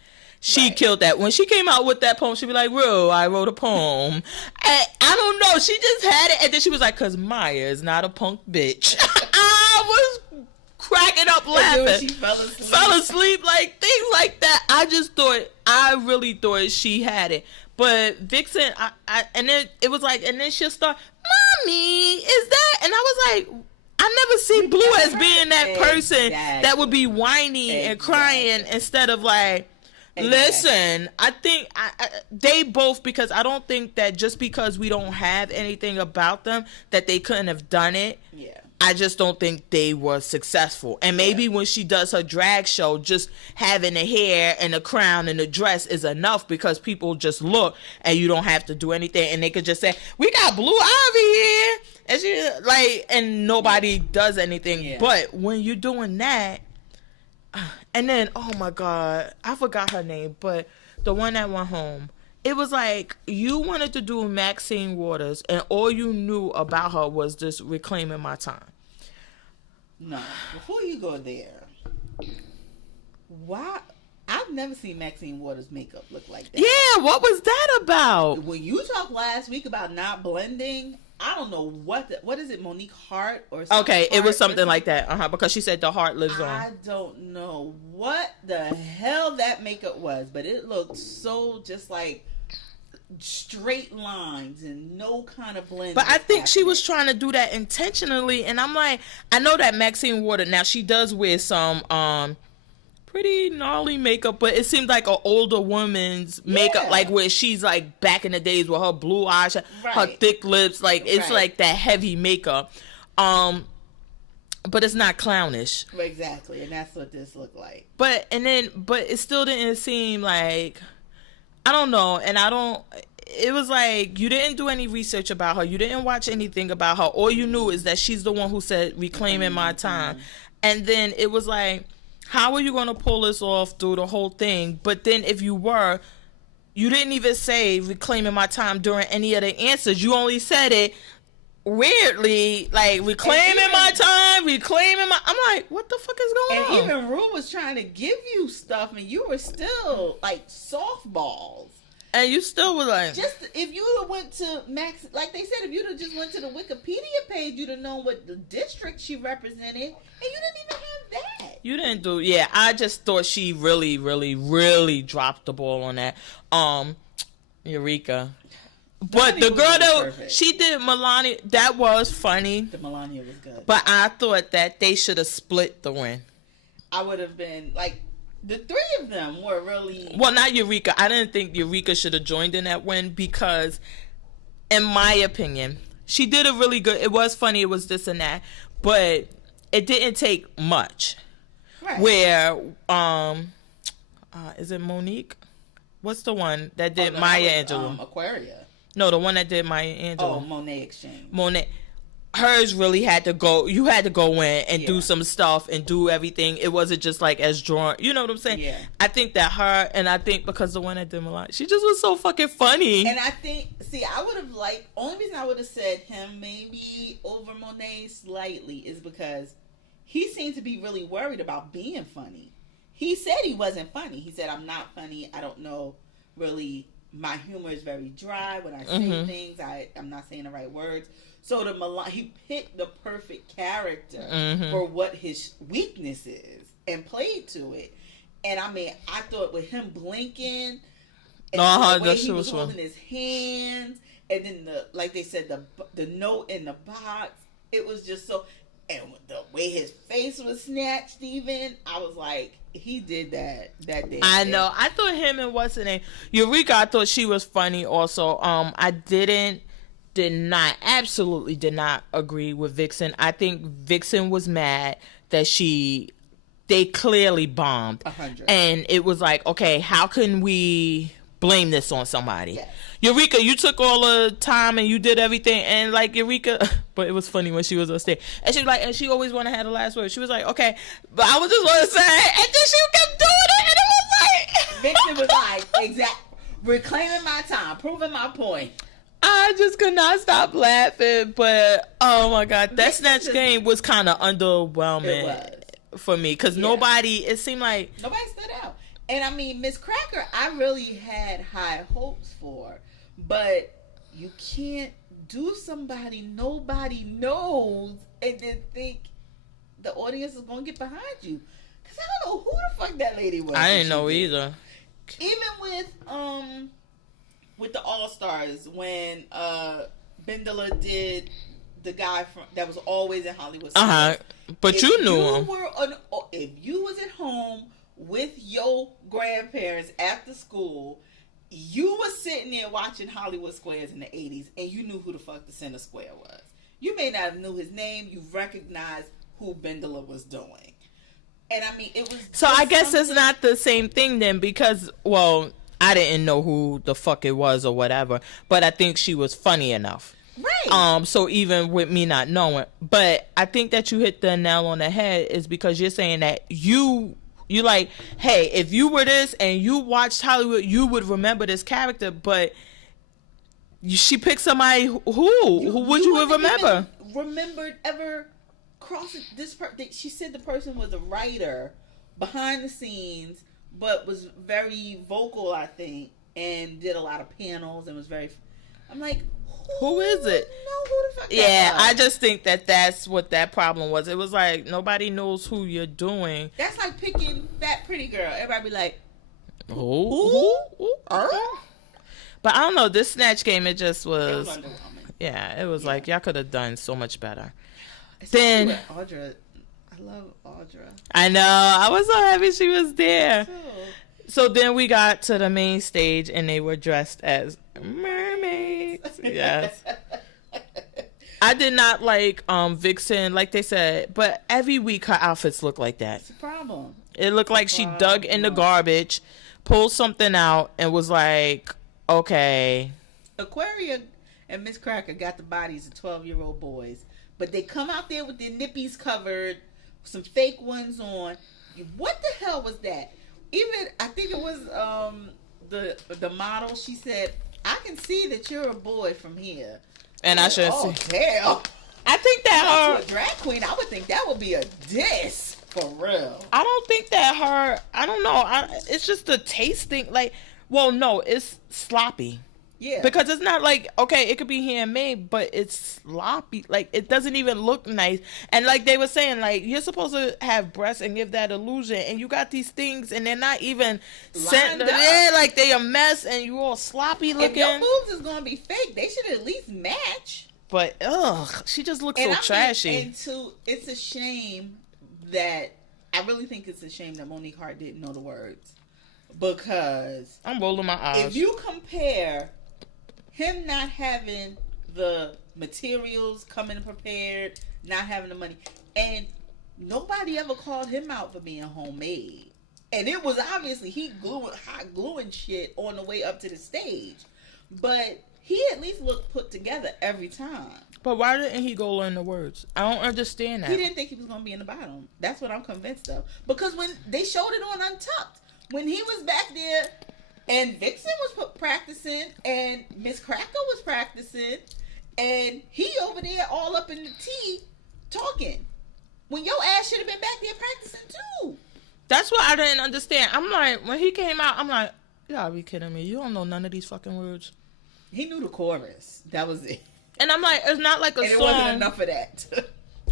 She killed that. When she came out with that poem, she'd be like, I wrote a poem. And I don't know. She just had it. And then she was like, because Maya is not a punk bitch. I was cracking up laughing. She fell asleep. Fell asleep, like things like that. I really thought she had it. But Vixen, and then it was like, and then she'll start, Mommy, is that? And I was like, I never see Blue as being that person that would be whiny and crying instead of like, listen, I think they both, because I don't think that just because we don't have anything about them that they couldn't have done it. Yeah. I just don't think they were successful. And maybe when she does her drag show, just having the hair and the crown and the dress is enough, because people just look and you don't have to do anything. And they could just say, we got Blue Ivy here. And she like, and nobody does anything. Yeah. But when you're doing that, and then, oh my God, I forgot her name, but the one that went home. It was like you wanted to do Maxine Waters, and all you knew about her was just reclaiming my time. No, before you go there, why? I've never seen Maxine Waters' makeup look like that. Yeah, what was that about? When you talked last week about not blending, I don't know what is it, Monique Hart or something? Okay, it was something like that. Because she said the heart lives on. I don't know what the hell that makeup was, but it looked so just like straight lines and no kind of blend. But I think she was trying to do that intentionally, and I'm like, I know that Maxine Waters, now she does wear some pretty gnarly makeup, but it seemed like an older woman's makeup, like where she's like back in the days with her blue eyes, her thick lips, like it's like that heavy makeup. But it's not clownish. Exactly, and that's what this looked like. But it still didn't seem like, I don't know, and it was like you didn't do any research about her. You didn't watch anything about her. All you knew is that she's the one who said reclaiming my time. And then it was like, how are you going to pull this off through the whole thing? But then if you were, you didn't even say reclaiming my time during any of the answers. You only said it weirdly, like reclaiming my time, I'm like, what the fuck is going on? And even Rue was trying to give you stuff, and you were still like softballs. And you still were like, just if you went to Max, like they said, if you'd have just went to the Wikipedia page, you'd have known what the district she represented, and you didn't even have that. You didn't do, yeah. I just thought she really, really, really dropped the ball on that. Eureka. But the girl that she did, Melania, that was funny. The Melania was good. But I thought that they should have split the win. I would have been like, the three of them were really... Well, not Eureka. I didn't think Eureka should have joined in that win because, in my opinion, she did a really good... It was funny. It was this and that. But it didn't take much. Right. Where, is it Monique? What's the one that did Maya Angelou? Aquaria. No, the one that did Maya Angelou. Oh, Monet Xchange. Monet. Hers really had to go. You had to go in and do some stuff and do everything. It wasn't just like as drawn. You know what I'm saying? Yeah. I think that her, and I think because the one that did Milan, she just was so fucking funny. And I think, I would have liked, only reason I would have said him maybe over Monet slightly is because he seemed to be really worried about being funny. He said he wasn't funny. He said, I'm not funny. I don't know really. My humor is very dry. When I say things, I'm not saying the right words. So he picked the perfect character for what his weakness is and played to it. And I mean, I thought with him blinking and the way he was holding his hands, and then like they said, the note in the box, it was just so. And the way his face was snatched, even, I was like, he did that day. I know. I thought him and what's her name, Eureka. I thought she was funny. Also, absolutely did not agree with Vixen. I think Vixen was mad that they clearly bombed. 100. And it was like, okay, how can we blame this on somebody? Yes. Eureka, you took all the time and you did everything, and like Eureka, but it was funny when she was on stage, and she was like, and she always want to have the last word. She was like, okay, but I was just want to say, and then she kept doing it, and it was like, Vixen was like, reclaiming my time, proving my point. I just could not stop laughing, but oh my god, that Snatch Game was kind of underwhelming for me because it seemed like nobody stood out. And I mean, Miss Cracker, I really had high hopes for, but you can't do somebody nobody knows and then think the audience is gonna get behind you. Cause I don't know who the fuck that lady was. I didn't know either. Even with the All Stars, when Bendela did the guy that was always in Hollywood. But if you knew him. If you was at home with your grandparents after school, you was sitting there watching Hollywood Squares in the 80s, and you knew who the fuck the center square was. You may not have knew his name. You recognized who Bendela was doing. And I mean, it was... So I guess it's not the same thing then, because, well, I didn't know who the fuck it was or whatever, but I think she was funny enough. Right. So even with me not knowing, but I think that you hit the nail on the head is because you're saying that you like, hey, if you were this and you watched Hollywood, you would remember this character, but she picked somebody who would you remember? Remembered ever crossing this she said the person was a writer behind the scenes, but was very vocal, I think, and did a lot of panels and was very... I'm like, who is it? No, who the fuck? Yeah, I just think that that's what that problem was. It was like nobody knows who you're doing. That's like picking that pretty girl. Everybody be like, who? But I don't know. This Snatch Game, it just was. It was yeah, it was like y'all could have done so much better. Especially with Audra. I love Audra. I know. I was so happy she was there. So then we got to the main stage and they were dressed as mermaids. Yes. I did not like Vixen, like they said, but every week her outfits look like that. It's a problem. It looked like she dug in the garbage, pulled something out, and was like, okay. Aquaria and Miss Cracker got the bodies of 12-year-old boys, but they come out there with their nippies covered, some fake ones on. What the hell was that? Even, I think it was the model, she said, I can see that you're a boy from here. And I should see. Oh, damn. I think that her... To a drag queen, I would think that would be a diss. For real. I don't think that her... I don't know. It's just the tasting. Like, well, no, it's sloppy. Yeah. Because it's not like, okay, it could be handmade, but it's sloppy. Like, it doesn't even look nice. And like they were saying, like, you're supposed to have breasts and give that illusion. And you got these things, and they're not even lined up. Yeah, like they a mess, and you all sloppy looking. If your moves is going to be fake, they should at least match. But, she just looks so trashy. And it's a shame that... I really think it's a shame that Monique Hart didn't know the words. Because... I'm rolling my eyes. If you compare... him not having the materials coming prepared, not having the money, and nobody ever called him out for being homemade. And it was obviously he hot gluing shit on the way up to the stage. But he at least looked put together every time. But why didn't he go learn the words? I don't understand that. He didn't think he was going to be in the bottom. That's what I'm convinced of. Because when they showed it on Untucked, when he was back there... And Vixen was practicing, and Miss Cracker was practicing, and he over there all up in the tea talking. When your ass should have been back there practicing too. That's what I didn't understand. I'm like, when he came out, I'm like, you gotta be kidding me. You don't know none of these fucking words. He knew the chorus. That was it. And I'm like, it's not like a and song. It wasn't enough of that.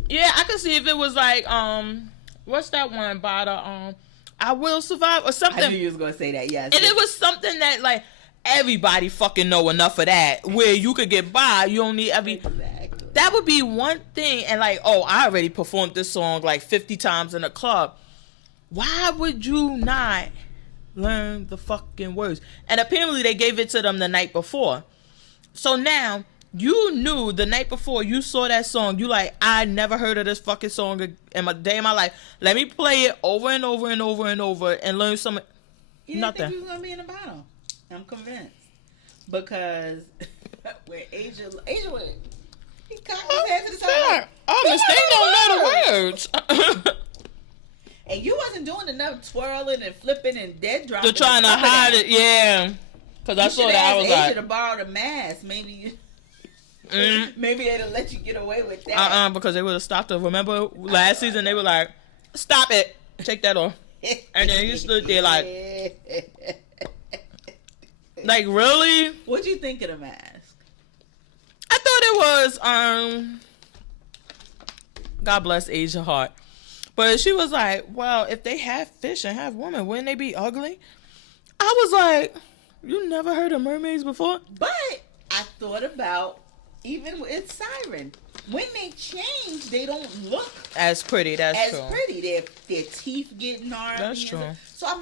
Yeah, I could see if it was like, what's that one by the, I Will Survive or something. I knew you was going to say that, yes. And it was something that, like, everybody fucking know enough of that, where you could get by, you don't need every... Exactly. That would be one thing, and like, oh, I already performed this song like 50 times in a club. Why would you not learn the fucking words? And apparently they gave it to them the night before. So now... You knew the night before you saw that song, you like, I never heard of this fucking song in my day of my life. Let me play it over and over and over and over and learn some. You didn't nothing. think you was gonna be in the bottom. I'm convinced because when Asia went, he cocked his head to the side. Oh, Miss Thing don't know the words. And you wasn't doing enough twirling and flipping and dead dropping. They're trying to hide it, yeah. Because I saw that, I was like, Asia to borrow the mask, maybe. Maybe they'd have let you get away with that. Because they would have stopped her. Remember last season they were like, stop it, take that off. And then you stood there like really? What'd you think of the mask? I thought it was God bless Asia Hart. But she was like, well, if they have fish and have women, wouldn't they be ugly? I was like, you never heard of mermaids before? But I thought about even with Siren. when they change, they don't look as pretty. That's true. Pretty. Their teeth get gnarly. That's true. So I'm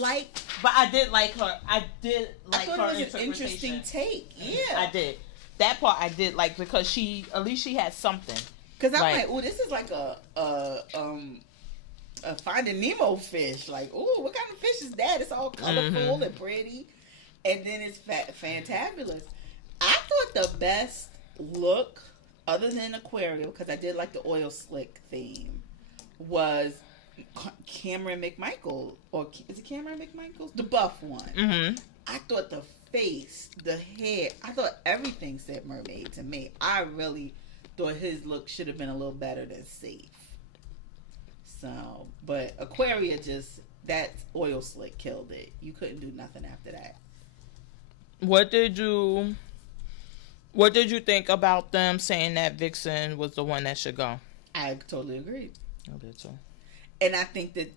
like, but I did like her. I thought it was an interesting take. Yeah, I did. That part I did like because at least she had something. Because I'm like, oh, this is like a Finding Nemo fish. Like, oh, what kind of fish is that? It's all colorful and pretty, and then it's fantabulous. I thought the best look, other than Aquarium, because I did like the oil slick theme, was Cameron McMichael, or is it Cameron McMichael? The buff one. Mm-hmm. I thought the face, the hair, I thought everything said mermaid to me. I really thought his look should have been a little better than safe. So, but Aquaria that oil slick killed it. You couldn't do nothing after that. What did you think about them saying that Vixen was the one that should go? I totally agree. I did too. And I think that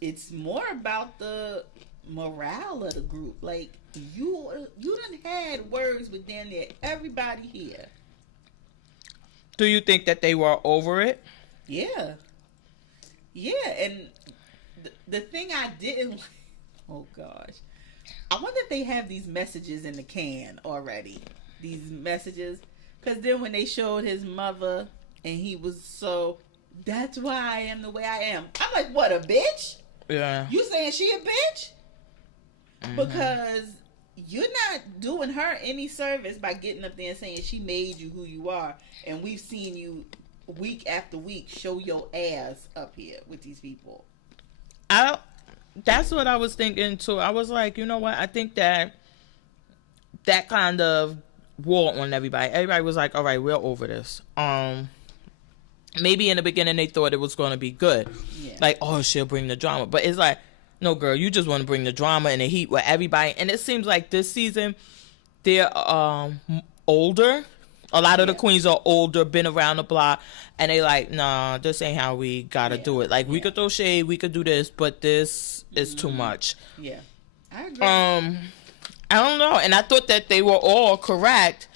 it's more about the morale of the group. Like, you done had words with damn near everybody here. Do you think that they were over it? Yeah. Yeah, and the thing I didn't like, oh gosh, I wonder if they have these messages in the can already. These messages, because then when they showed his mother and he was so, that's why I am the way I am. I'm like, what, a bitch? Yeah. You saying she a bitch? Mm-hmm. Because you're not doing her any service by getting up there and saying she made you who you are, and we've seen you week after week show your ass up here with these people. That's what I was thinking too. I was like, you know what? I think that kind of wore on everybody. Everybody was like, all right, we're over this. Maybe in the beginning they thought it was going to be good. Yeah. Like, oh, she'll bring the drama. But it's like, no, girl, you just want to bring the drama and the heat with everybody. And it seems like this season they're older. A lot of the queens are older, been around the block, and they like, nah, this ain't how we gotta do it. Like, we could throw shade, we could do this, but this is too much. Yeah, I agree. I don't know, and I thought that they were all correct.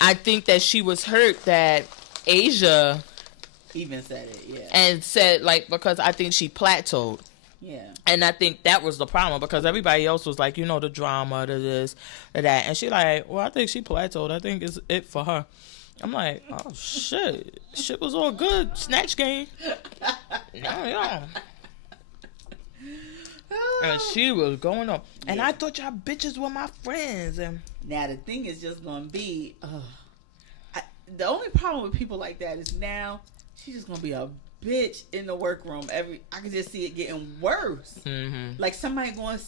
I think that she was hurt that Asia even said it, yeah, and said like because I think she plateaued. Yeah. And I think that was the problem because everybody else was like, you know, the drama, the this, the that. And she like, well, I think she plateaued. I think it's it for her. I'm like, oh, shit. Shit was all good. Snatch game. Yeah. And she was going up. And I thought y'all bitches were my friends. And now, the thing is just going to be, the only problem with people like that is now she's just going to be a bitch in the workroom. I can just see it getting worse. Mm-hmm. Like somebody going to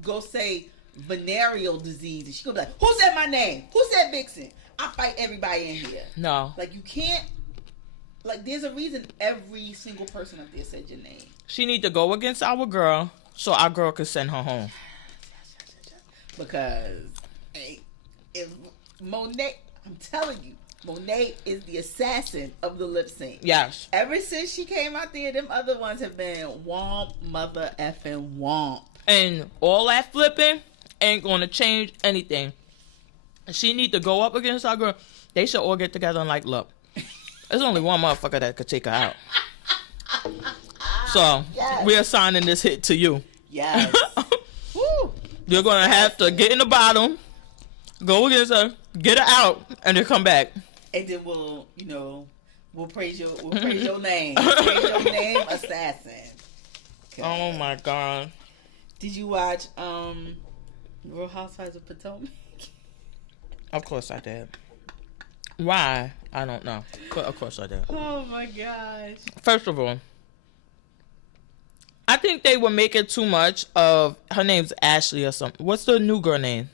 go say venereal disease, and she gonna be like, "Who said my name? Who said Vixen? I fight everybody in here." No, like you can't. Like there's a reason every single person up there said your name. She need to go against our girl, so our girl can send her home. Because if Monet, I'm telling you. Monet is the assassin of the lip sync. Yes. Ever since she came out there, them other ones have been womp, mother effing womp. And all that flipping ain't gonna change anything. She need to go up against our girl. They should all get together and like, look, there's only one motherfucker that could take her out. So we're assigning this hit to you. Yes. You're gonna have to get in the bottom, go against her, get her out, and then come back. And then we'll praise your name. Praise your name, assassin. Okay. Oh my God. Did you watch Real Housewives of Potomac? Of course I did. Why? I don't know. But of course I did. Oh my gosh. First of all, I think they were making too much of her name's Ashley or something. What's the new girl name?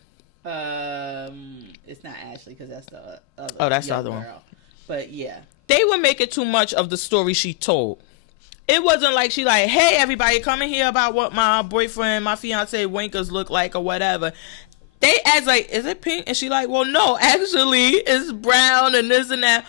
It's not Ashley because that's the other. Oh, that's the other girl. one. But yeah, they were making too much of the story she told. It wasn't like she like, hey everybody, come and hear about what my boyfriend, my fiance Winkers look like or whatever. They asked like, is it pink? And she like, well no, actually it's brown and this and that.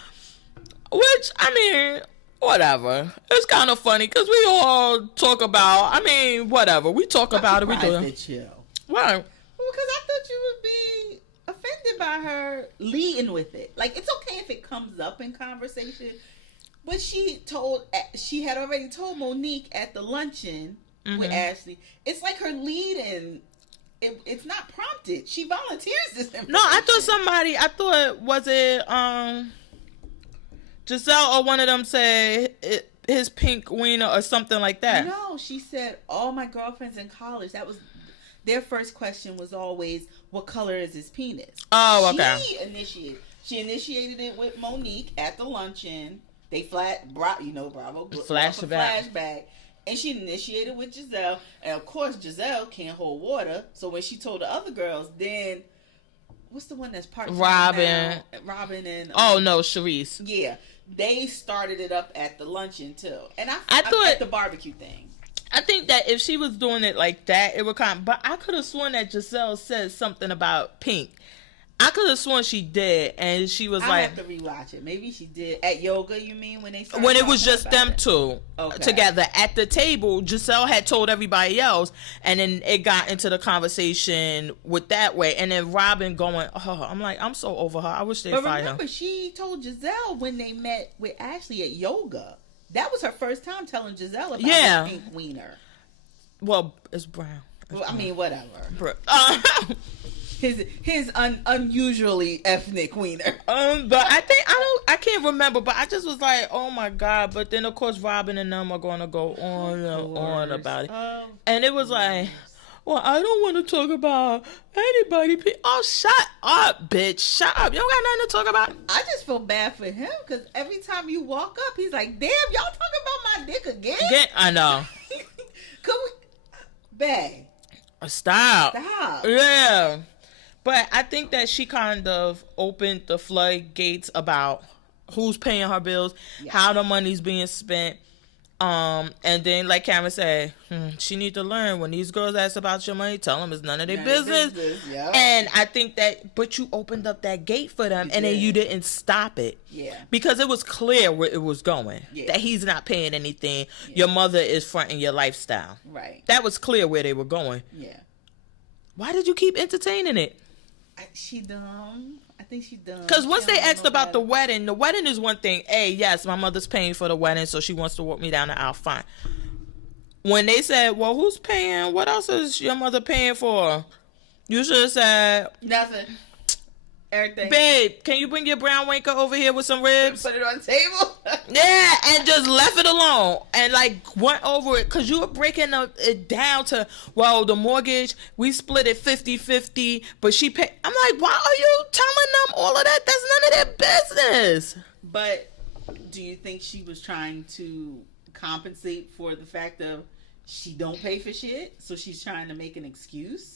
Which I mean, whatever. It's kind of funny because we all talk about. I mean, whatever we talk about it. We do it. Chill. Right. Well, because I thought you would be offended by her leading with it. Like, it's okay if it comes up in conversation, but she had already told Monique at the luncheon with Ashley. It's like her leading. It's not prompted. She volunteers this information. No, was it Giselle or one of them said his pink wiener or something like that. No, she said all my girlfriends in college, that was their first question was always, what color is his penis? Oh, okay. She initiated it with Monique at the luncheon. They Bravo flashback. And she initiated with Giselle. And of course, Giselle can't hold water. So when she told the other girls, then what's the one that's part Robin and Charisse. Yeah, they started it up at the luncheon too. And I thought at the barbecue thing. I think that if she was doing it like that, it would but I could have sworn that Giselle said something about pink. I could have sworn she did, and she was I have to rewatch it. Maybe she did at yoga. You mean when it was just them two together at the table? Giselle had told everybody else, and then it got into the conversation with that way. And then Robin going, "Oh, I'm like, I'm so over her. I wish they'd fire her." Remember, she told Giselle when they met with Ashley at yoga. That was her first time telling Giselle about his pink wiener. Well, it's brown. I mean, whatever. His unusually ethnic wiener. But I can't remember, but I just was like, oh my God. But then of course Robin and them are gonna go on and on about it. And it was like, well, I don't want to talk about anybody. Oh, shut up, bitch. Shut up. You don't got nothing to talk about. I just feel bad for him because every time you walk up, he's like, damn, y'all talking about my dick again? I know. Could we? Bae. Stop. Stop. Yeah. But I think that she kind of opened the floodgates about who's paying her bills, how the money's being spent. And then, like Cameron said, she need to learn when these girls ask about your money, tell them it's none of their business. Yep. And I think that, but you opened up that gate for them, and then you didn't stop it. Yeah. Because it was clear where it was going. Yeah. That he's not paying anything. Yeah. Your mother is fronting your lifestyle. Right. That was clear where they were going. Yeah. Why did you keep entertaining it? She dumb. I think she dumb. Because once they asked about the wedding is one thing. Hey, yes, my mother's paying for the wedding, so she wants to walk me down the aisle. Fine. When they said, well, who's paying? What else is your mother paying for? You should have said... Nothing. Everything. Babe, can you bring your brown wanker over here with some ribs? Put it on the table? Yeah, and just left it alone. And went over it. Because you were breaking it down to, well, the mortgage, we split it 50-50, but she paid. I'm like, why are you telling them all of that? That's none of their business. But do you think she was trying to compensate for the fact of she don't pay for shit? So she's trying to make an excuse?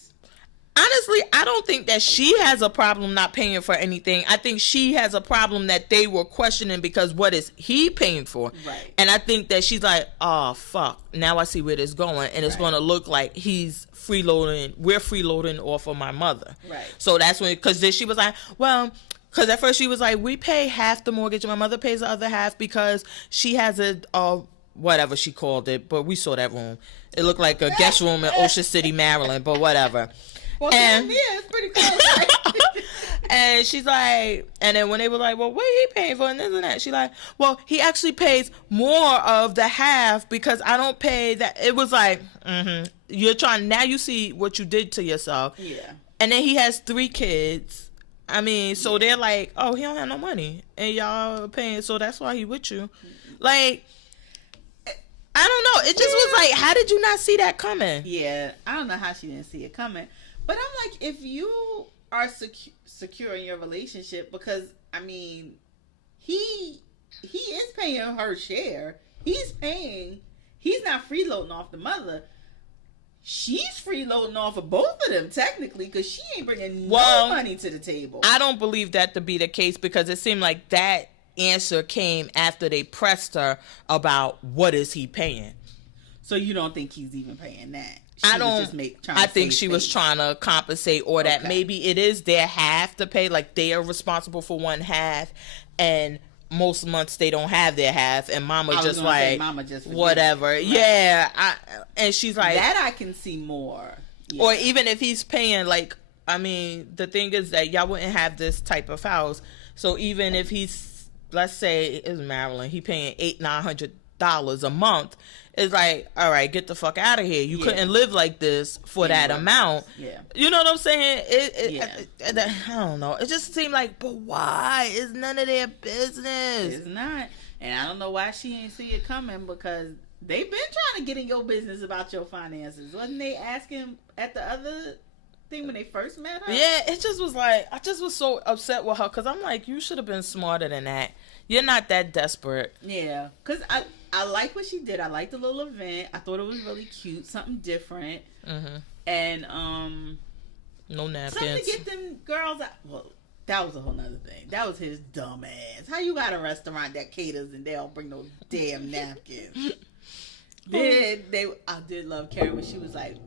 Honestly, I don't think that she has a problem not paying for anything. I think she has a problem that they were questioning because what is he paying for? Right. And I think that she's like, oh, fuck. Now I see where this is going. And it's going to look like he's freeloading. We're freeloading off of my mother. Right. So that's when, because then she was like, well, because at first she was like, we pay half the mortgage and my mother pays the other half because she has whatever she called it. But we saw that room. It looked like a guest room in Ocean City, Maryland, but whatever. Well, and, yeah, it's pretty close. Right? And she's like, and then when they were like, well, what he paying for and this and that, she's like, well, he actually pays more of the half because I don't pay that. It was like, you're trying, now you see what you did to yourself. Yeah. And then he has 3 kids. I mean, so they're like, oh, he don't have no money. And y'all paying, so that's why he with you. Like, I don't know. It just was like, how did you not see that coming? Yeah, I don't know how she didn't see it coming. But I'm like, if you are secure in your relationship, because I mean, he is paying her share. He's not freeloading off the mother. She's freeloading off of both of them technically, because she ain't bringing no money to the table. I don't believe that to be the case because it seemed like that answer came after they pressed her about what is he paying. So you don't think he's even paying that? I think she was trying to compensate, or that maybe it is their half to pay, like they are responsible for one half, and most months they don't have their half, and Mama just whatever. Right. Yeah, and she's like that I can see more. Yeah. Or even if he's paying like I mean, the thing is that y'all wouldn't have this type of house. So even if he's, let's say it's Maryland, he paying $800-900 a month. It's like, all right, get the fuck out of here. You couldn't live like this for that amount. Yeah. You know what I'm saying? I don't know. It just seemed like, but why? It's none of their business. It's not. And I don't know why she ain't see it coming, because they've been trying to get in your business about your finances. Wasn't they asking at the other thing when they first met her? Yeah, it just was like, I just was so upset with her, because I'm like, you should have been smarter than that. You're not that desperate. Yeah, because I like what she did. I liked the little event. I thought it was really cute, something different. Mm-hmm. And no napkins. Something to get them girls out. Well, that was a whole nother thing. That was his dumb ass. How you got a restaurant that caters and they don't bring no damn napkins? Then I did love Carrie when she was like,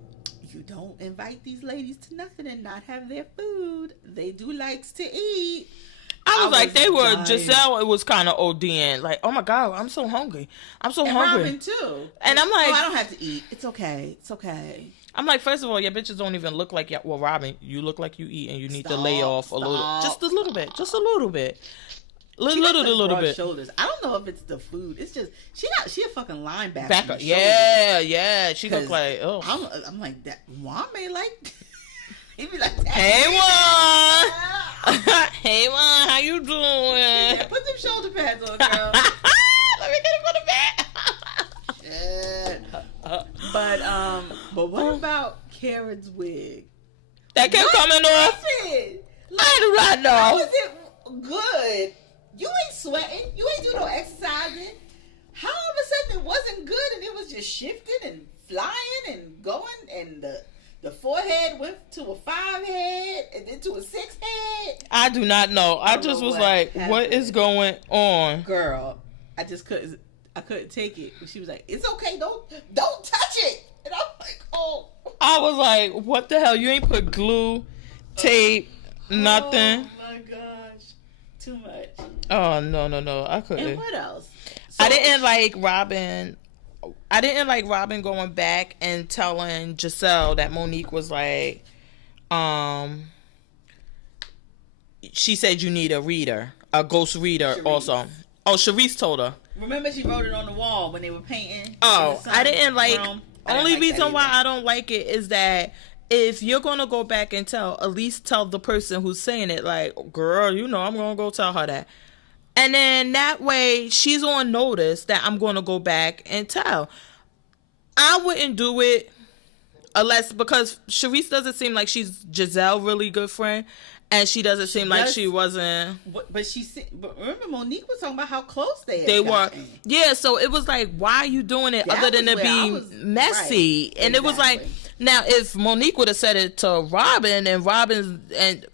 you don't invite these ladies to nothing and not have their food. They do likes to eat. I was like, they were dying. Giselle, it was kind of ODing. Like, oh my God, I'm so hungry. I'm so hungry. Robin too. And I'm like, I don't have to eat. It's okay. It's okay. I'm like, first of all, your bitches don't even look like, well, Robin, you look like you eat and you need to lay off a little, just a little bit. Little bit. Shoulders. I don't know if it's the food. It's just she a fucking linebacker. Backer. Yeah. She look like, oh. I'm like that. Juan may like. He be like, hey Juan. Hey Juan, how you doing? Yeah, put them shoulder pads on, girl. Let me get him on the back. But what about Karen's wig? That kept coming off. I do not know. How was it good? You ain't sweating. You ain't doing no exercising. How all of a sudden it wasn't good and it was just shifting and flying and going, and the forehead went to a 5 head and then to a 6 head? I do not know. I just was like, what is going on? Girl, I couldn't take it. She was like, it's okay, don't touch it. And I'm like, oh. I was like, what the hell? You ain't put glue, tape, nothing. Oh my gosh. Too much. Oh, no. I couldn't. And what else? I didn't like Robin going back and telling Giselle that Monique was like, she said you need a reader, a ghost reader. Charisse. Also. Oh, Charisse told her. Remember she wrote it on the wall when they were painting? Oh, I didn't like, only reason why I don't like it is that if you're going to go back and at least tell the person who's saying it, like, girl, I'm going to go tell her that. And then that way she's on notice that I'm going to go back and tell. I wouldn't do it because Charisse doesn't seem like she's Giselle really good friend. And she doesn't seem like she wasn't. But remember, Monique was talking about how close they were. Yeah, so it was like, why are you doing it other than to be messy? Right, and it was like, now if Monique would have said it to Robin and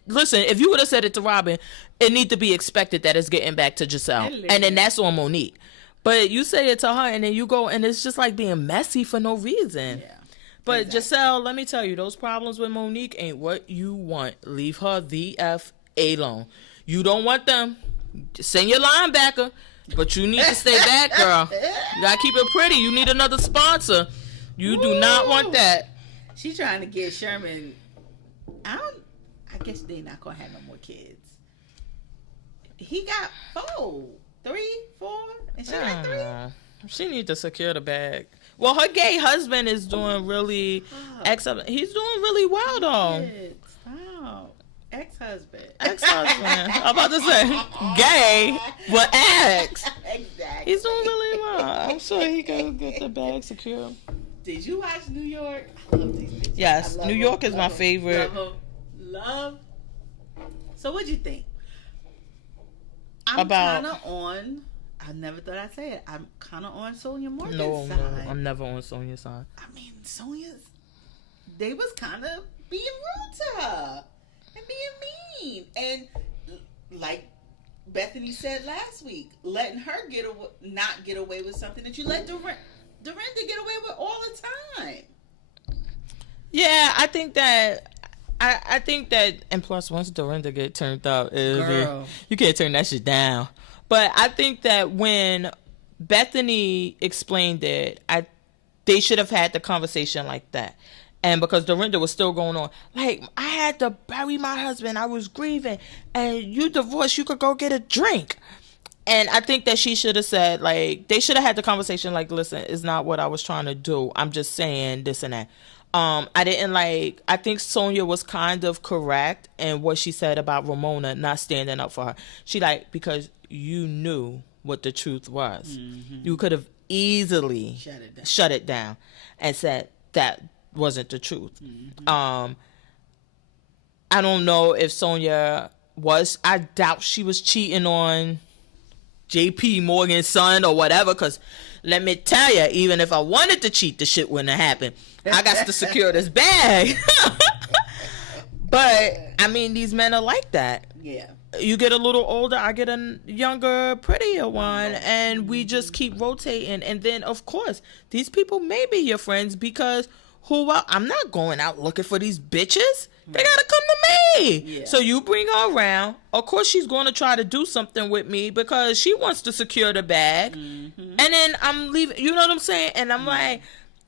listen, if you would have said it to Robin, it need to be expected that it's getting back to Giselle. And then that's on Monique. But you say it to her and then you go and it's just like being messy for no reason. Yeah. But Giselle, let me tell you, those problems with Monique ain't what you want. Leave her the F alone. You don't want them. Send your linebacker, but you need to stay back, girl. You gotta keep it pretty. You need another sponsor. You do not want that. She's trying to get Sherman. I guess they not gonna have no more kids. He got 4, 3, 4, and she got 3. She need to secure the bag. Well, her gay husband is doing really excellent. He's doing really well, though. Stop. Ex-husband. I'm about to say gay, but ex. Exactly. He's doing really well. I'm sure he can get the bag secure. Did you watch New York? I love these bitches. Yes, New York is my favorite. Love. So, what'd you think? I'm kind of on. I never thought I'd say it. I'm kind of on Sonja Morgan's side. No, I'm never on Sonja's side. I mean, they was kind of being rude to her and being mean. And like Bethany said last week, letting her not get away with something that you let Dorinda get away with all the time. Yeah, I think that, and plus once Dorinda get turned up, you can't turn that shit down. But I think that when Bethany explained it, they should have had the conversation like that. And because Dorinda was still going on, like, I had to bury my husband. I was grieving. And you divorced, you could go get a drink. And I think that she should have said, like, they should have had the conversation, like, listen, it's not what I was trying to do. I'm just saying this and that. I think Sonja was kind of correct in what she said about Ramona not standing up for her. She, like, because you knew what the truth was. Mm-hmm. You could have easily shut it down and said that wasn't the truth. Mm-hmm. I don't know if Sonja was. I doubt she was cheating on JP Morgan's son or whatever, because let me tell you, even if I wanted to cheat, the shit wouldn't have happened. I got to secure this bag. But I mean, these men are like that. Yeah. You get a little older, I get a younger, prettier one, and we just keep rotating. And then, of course, these people may be your friends because I'm not going out looking for these bitches. They gotta come to me. Yeah. So you bring her around. Of course, she's going to try to do something with me because she wants to secure the bag. Mm-hmm. And then I'm leaving. You know what I'm saying? And I'm like,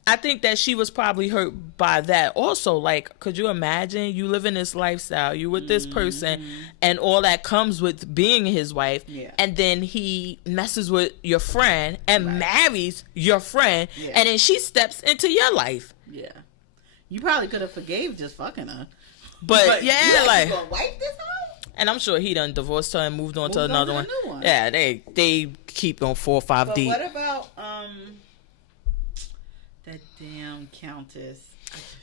I think that she was probably hurt by that also. Like, could you imagine you live in this lifestyle, you with this person, and all that comes with being his wife, and then he messes with your friend and marries your friend, and then she steps into your life. Yeah. You probably could have forgave just fucking her. But yeah, you like, gonna wipe this out? And I'm sure he done divorced her and moved on to another one. Yeah, they keep on 4 or 5 deep. What about that damn Countess?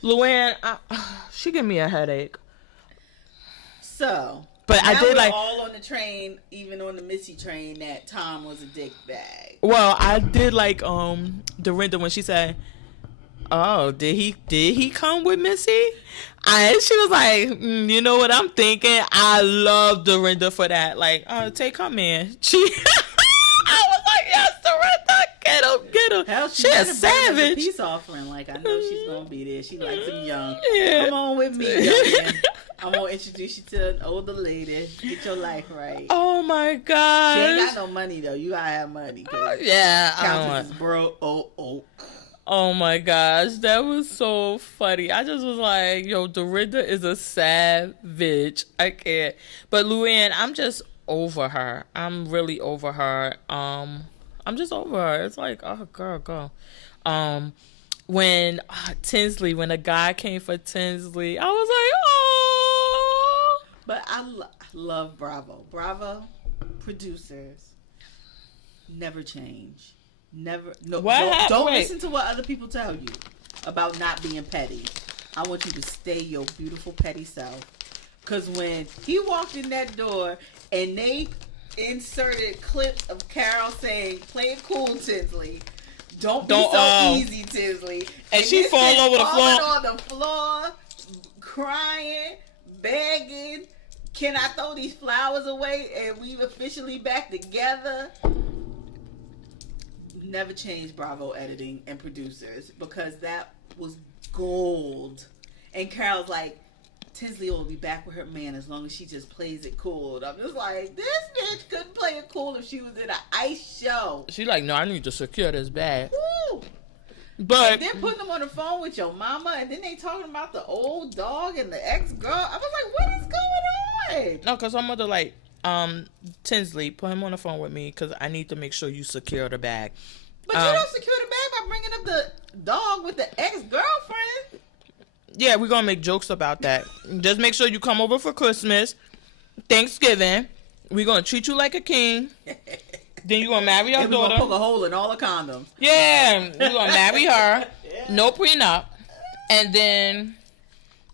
Luann, she give me a headache. So, but I did like all on the train, even on the Missy train, that Tom was a dick bag. Well, I did like Dorinda when she said, "Oh, did he come with Missy?" She was like, "You know what I'm thinking?" I love Dorinda for that. Like, take her man. I was like, yes, Dorinda, get him. Hell, she a savage. Peace offering. Like, I know she's gonna be there. She likes him young. Yeah. Come on with me, young man. I'm gonna introduce you to an older lady. Get your life right. Oh my god. She ain't got no money though. You gotta have money. Yeah. Countess is bro. Oh my gosh, that was so funny. I just was like, yo, Dorinda is a savage. I can't. But Luann, I'm just over her. I'm really over her. I'm just over her. It's like, oh, girl, go. When Tinsley, when a guy came for Tinsley, I was like, oh. But I love Bravo. Bravo producers never change. Never. No. Don't listen to what other people tell you about not being petty. I want you to stay your beautiful petty self. Because when he walked in that door and they inserted clips of Carol saying, "Play it cool, Tinsley. Don't be so easy, Tinsley." And she fall over the floor. On the floor, crying, begging, "Can I throw these flowers away and we officially back together?" Never change Bravo editing and producers, because that was gold. And Carol's like, Tinsley will be back with her man as long as she just plays it cool. And I'm just like, this bitch couldn't play it cool if she was in an ice show. She like, no, I need to secure this bag. Woo! But and then putting them on the phone with your mama, and then they talking about the old dog and the ex-girl. I was like, what is going on? No, because her mother like, Tinsley, put him on the phone with me because I need to make sure you secure the bag. But you don't secure the bag by bringing up the dog with the ex-girlfriend. Yeah, we're going to make jokes about that. Just make sure you come over for Christmas, Thanksgiving. We're going to treat you like a king. Then you're going to marry our daughter. We're going to poke a hole in all the condoms. Yeah, we're going to marry her. Yeah. No prenup. And then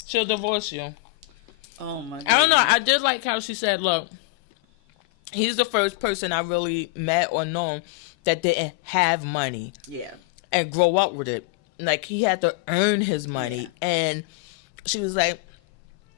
she'll divorce you. Oh, my God. I don't know. I did like how she said, look, he's the first person I really met or known that didn't have money. Yeah. And grow up with it. Like, he had to earn his money. Yeah. And she was like,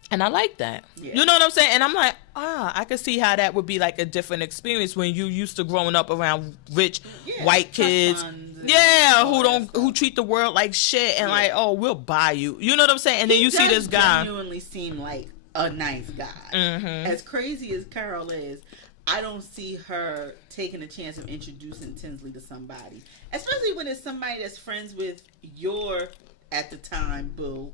and I like that. Yeah. You know what I'm saying? And I'm like, I could see how that would be like a different experience when you used to growing up around rich white kids. Who treat the world like shit and like, oh, we'll buy you. You know what I'm saying? And then you see this guy. He genuinely seem like a nice guy. Mm-hmm. As crazy as Carol is, I don't see her taking a chance of introducing Tinsley to somebody. Especially when it's somebody that's friends with your at the time, boo.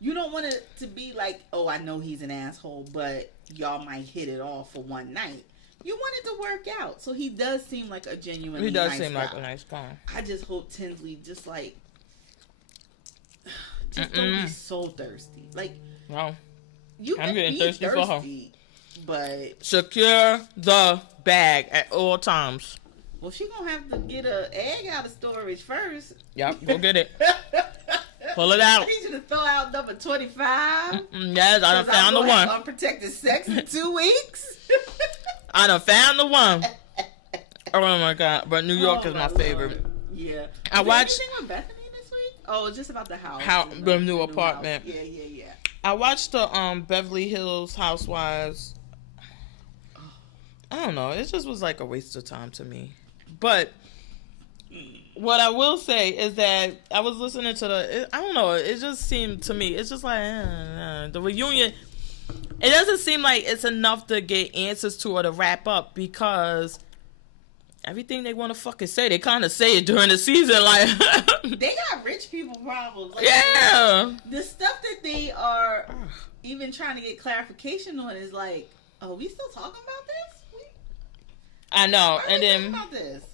You don't want it to be like, oh, I know he's an asshole, but y'all might hit it off for one night. You want it to work out. So he does seem like a genuinely nice guy. He does seem like a nice guy. I just hope Tinsley just like, just don't be so thirsty. Like, well, you can be thirsty for her. But secure the bag at all times. Well, she gonna have to get an egg out of storage first. Yep, go get it. Pull it out. I need you to throw out number 25. Yes, I done found the one. Unprotected sex in 2 weeks. I done found the one. Oh my god! But New York is my favorite. Lord. Yeah. I watched. Anything with Bethany this week? Oh, it's just about the house. The new apartment. House. Yeah. I watched the Beverly Hills Housewives. I don't know. It just was like a waste of time to me. But what I will say is that I was listening to I don't know. It just seemed to me, it's just like the reunion. It doesn't seem like it's enough to get answers to or to wrap up, because everything they want to fucking say, they kind of say it during the season. Like they got rich people problems. Like, yeah. The stuff that they are even trying to get clarification on is like, oh, we still talking about this? I know. And then about this?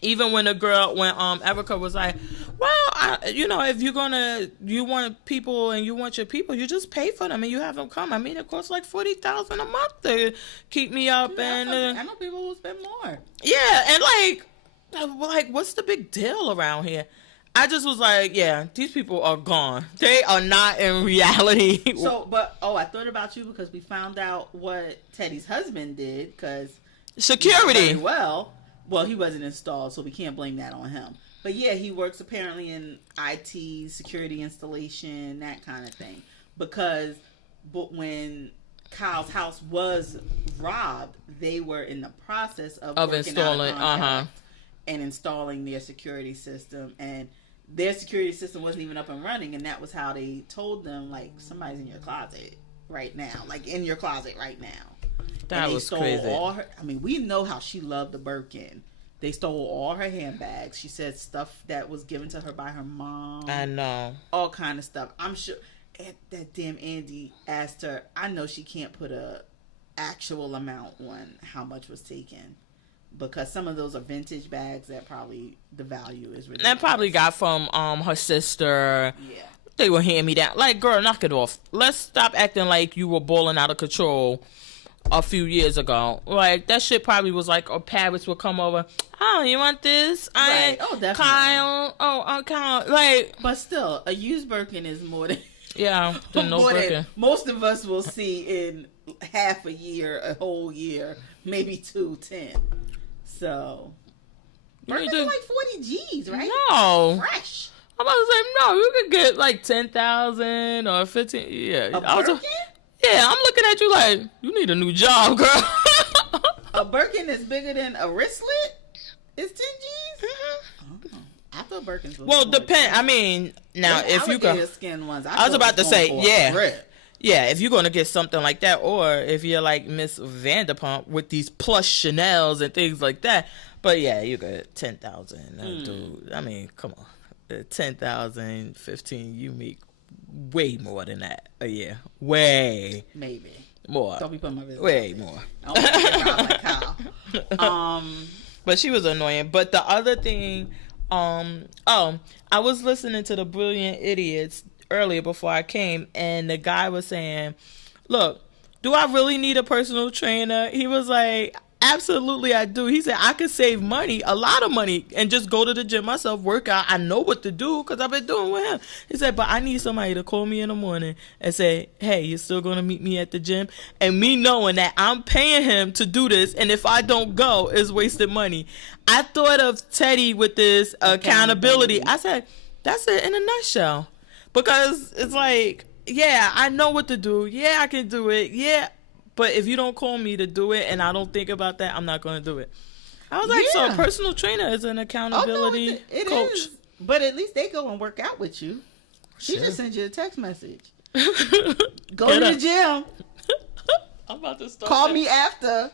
Even when Erica was like, well, if you want people and you want your people, you just pay for them and you have them come. I mean, it costs like $40,000 a month to keep me up. And I know people who spend more. Yeah, and like, what's the big deal around here? I just was like, yeah, these people are gone. They are not in reality. So, I thought about you because we found out what Teddy's husband did, because security. Well, he wasn't installed, so we can't blame that on him. But yeah, he works apparently in IT, security installation, that kind of thing. But when Kyle's house was robbed, they were in the process of installing and installing their security system, and their security system wasn't even up and running, and that was how they told them, like, somebody's in your closet right now, like in your closet right now. That was crazy. We know how she loved the Birkin. They stole all her handbags. She said stuff that was given to her by her mom. I know. All kind of stuff. I'm sure that damn Andy asked her. I know she can't put a actual amount on how much was taken, because some of those are vintage bags that probably the value is ridiculous. That probably got from her sister. Yeah. They were hand me down. Like, girl, knock it off. Let's stop acting like you were balling out of control a few years ago. Like, that shit probably was like, Paris would come over. Oh, you want this? Right. Oh, definitely. Kyle. Like, but still, a used Birkin is more than no Birkin. Most of us will see in half a year, a whole year, maybe 10. So Birkin's like 40 G's, right? No, fresh. I'm about to say no. You could get like 10,000 or 15. Yeah, a Birkin? Yeah, I'm looking at you like, you need a new job, girl. A Birkin is bigger than a wristlet? It's 10 G's? Mm-hmm. I thought Birkins was well, depend. I mean, now if you go skin ones, I was about to say, yeah, if you're gonna get something like that, or if you're like Miss Vanderpump with these plush Chanels and things like that. But yeah, you get 10,000, dude. I mean, come on, 10,000, 15. You make way more than that a year. Way. Maybe. More. Don't be putting my business. Way more. I like Kyle. But she was annoying. But the other thing, I was listening to the Brilliant Idiots earlier before I came, and the guy was saying, look, do I really need a personal trainer? He was like, absolutely I do. He said, I could save money, a lot of money, and just go to the gym myself, work out. I know what to do because I've been doing with him. He said, but I need somebody to call me in the morning and say, hey, you're still going to meet me at the gym? And me knowing that I'm paying him to do this, and if I don't go, it's wasted money. I thought of Teddy with this accountability. I said, that's it in a nutshell. Because it's like, yeah, I know what to do. Yeah, I can do it. Yeah. But if you don't call me to do it and I don't think about that, I'm not going to do it. I was like, so a personal trainer is an accountability coach. Is. But at least they go and work out with you. She just sends you a text message. Go to the gym. I'm about to start. Call me after.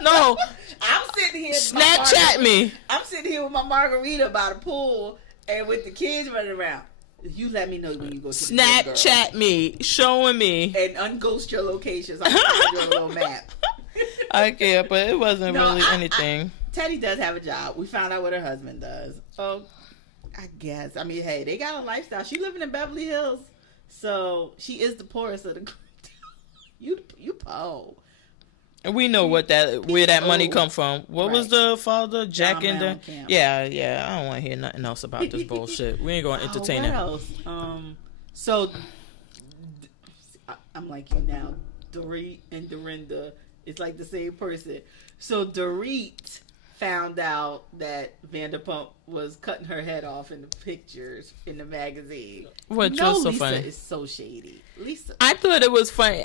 No. I'm sitting here. Snapchat me. I'm sitting here with my margarita by the pool and with the kids running around. You let me know when you go to the Snapchat me, showing me, and unghost your locations. I'm find your little map. I care, but it wasn't really anything. Teddy does have a job. We found out what her husband does. Oh, I guess. I mean, hey, they got a lifestyle. She living in Beverly Hills, so she is the poorest of the group. You poor. We know where that money come from. What was the father? Jack in the yeah. I don't want to hear nothing else about this bullshit. We ain't gonna entertain it. What else? So I'm like you now. Dorit and Dorinda, it's like the same person. So Dorit found out that Vanderpump was cutting her head off in the pictures in the magazine. Which was so Lisa funny. is so shady. Lisa. I thought it was funny.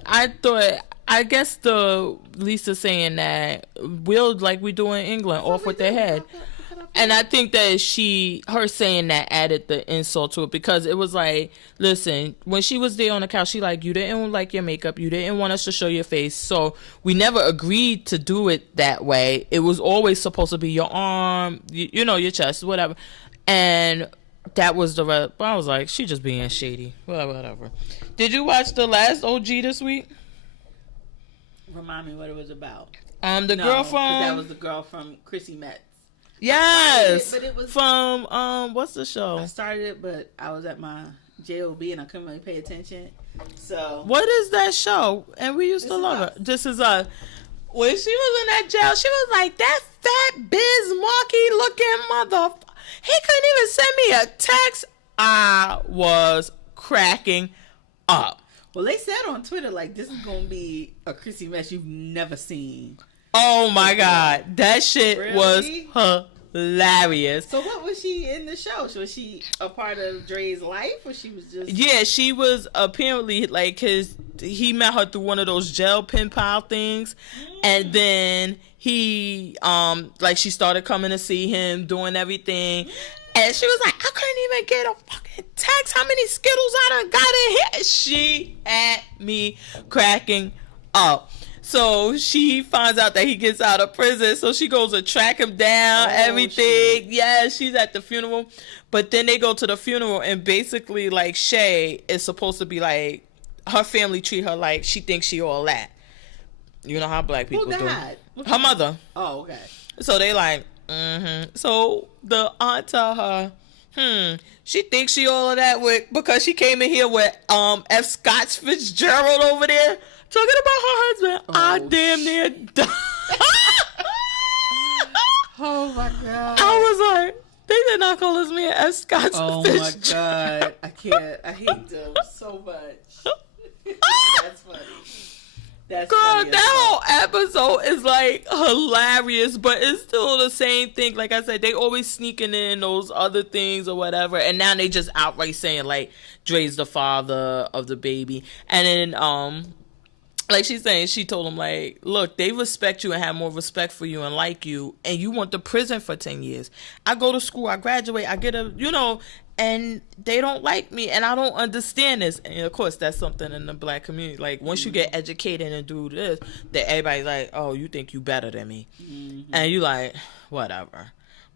I guess the Lisa saying that we'll like we do in England off with their head. And I think that her saying that added the insult to it because it was like, listen, when she was there on the couch, she like, you didn't like your makeup. You didn't want us to show your face. So we never agreed to do it that way. It was always supposed to be your arm, you know, your chest, whatever. And that was the rest. But I was like, she just being shady. Whatever. Did you watch the last OG this week? Remind me what it was about. Girl from... that was the girl from Chrissy Metz. Yes, but it was from what's the show? I started it, but I was at my job and I couldn't really pay attention. So what is that show? And we used to love her. This is Us. When she was in that jail, she was like, that fat Bismarcky looking mother. He couldn't even send me a text. I was cracking up. Well, they said on Twitter like this is gonna be a Chrissy Metz you've never seen. Oh my God, that shit was hilarious. So what was she in the show? Was she a part of Dre's life or she was just... Yeah, she was apparently like he met her through one of those jail pen pal things. And then he, like she started coming to see him, doing everything. And she was like, I couldn't even get a fucking text. How many Skittles I done got in here? She had me cracking up. So she finds out that he gets out of prison. So she goes to track him down, everything. Shit. Yeah, she's at the funeral. But then they go to the funeral and basically like Shay is supposed to be like, her family treat her like she thinks she all that. You know how black people do. Her mother. Oh, okay. So they like, So the aunt tell her, she thinks she all of that because she came in here with F. Scott Fitzgerald over there. Talking about her husband, I damn near died. Oh my God. I was like, they did not call this man F. Scott Fitzgerald. Oh my God. I can't. I hate them so much. That's funny. That's girl, funny that whole episode is like hilarious, but it's still the same thing. Like I said, they always sneaking in those other things or whatever, and now they just outright saying like Dre's the father of the baby. And then like she's saying, she told him like, look, they respect you and have more respect for you and like you, and you went to prison for 10 years. I go to school, I graduate, I get a, and they don't like me, and I don't understand this. And of course, that's something in the black community. Like once you get educated and do this, that everybody's like, oh, you think you better than me, and you like, whatever.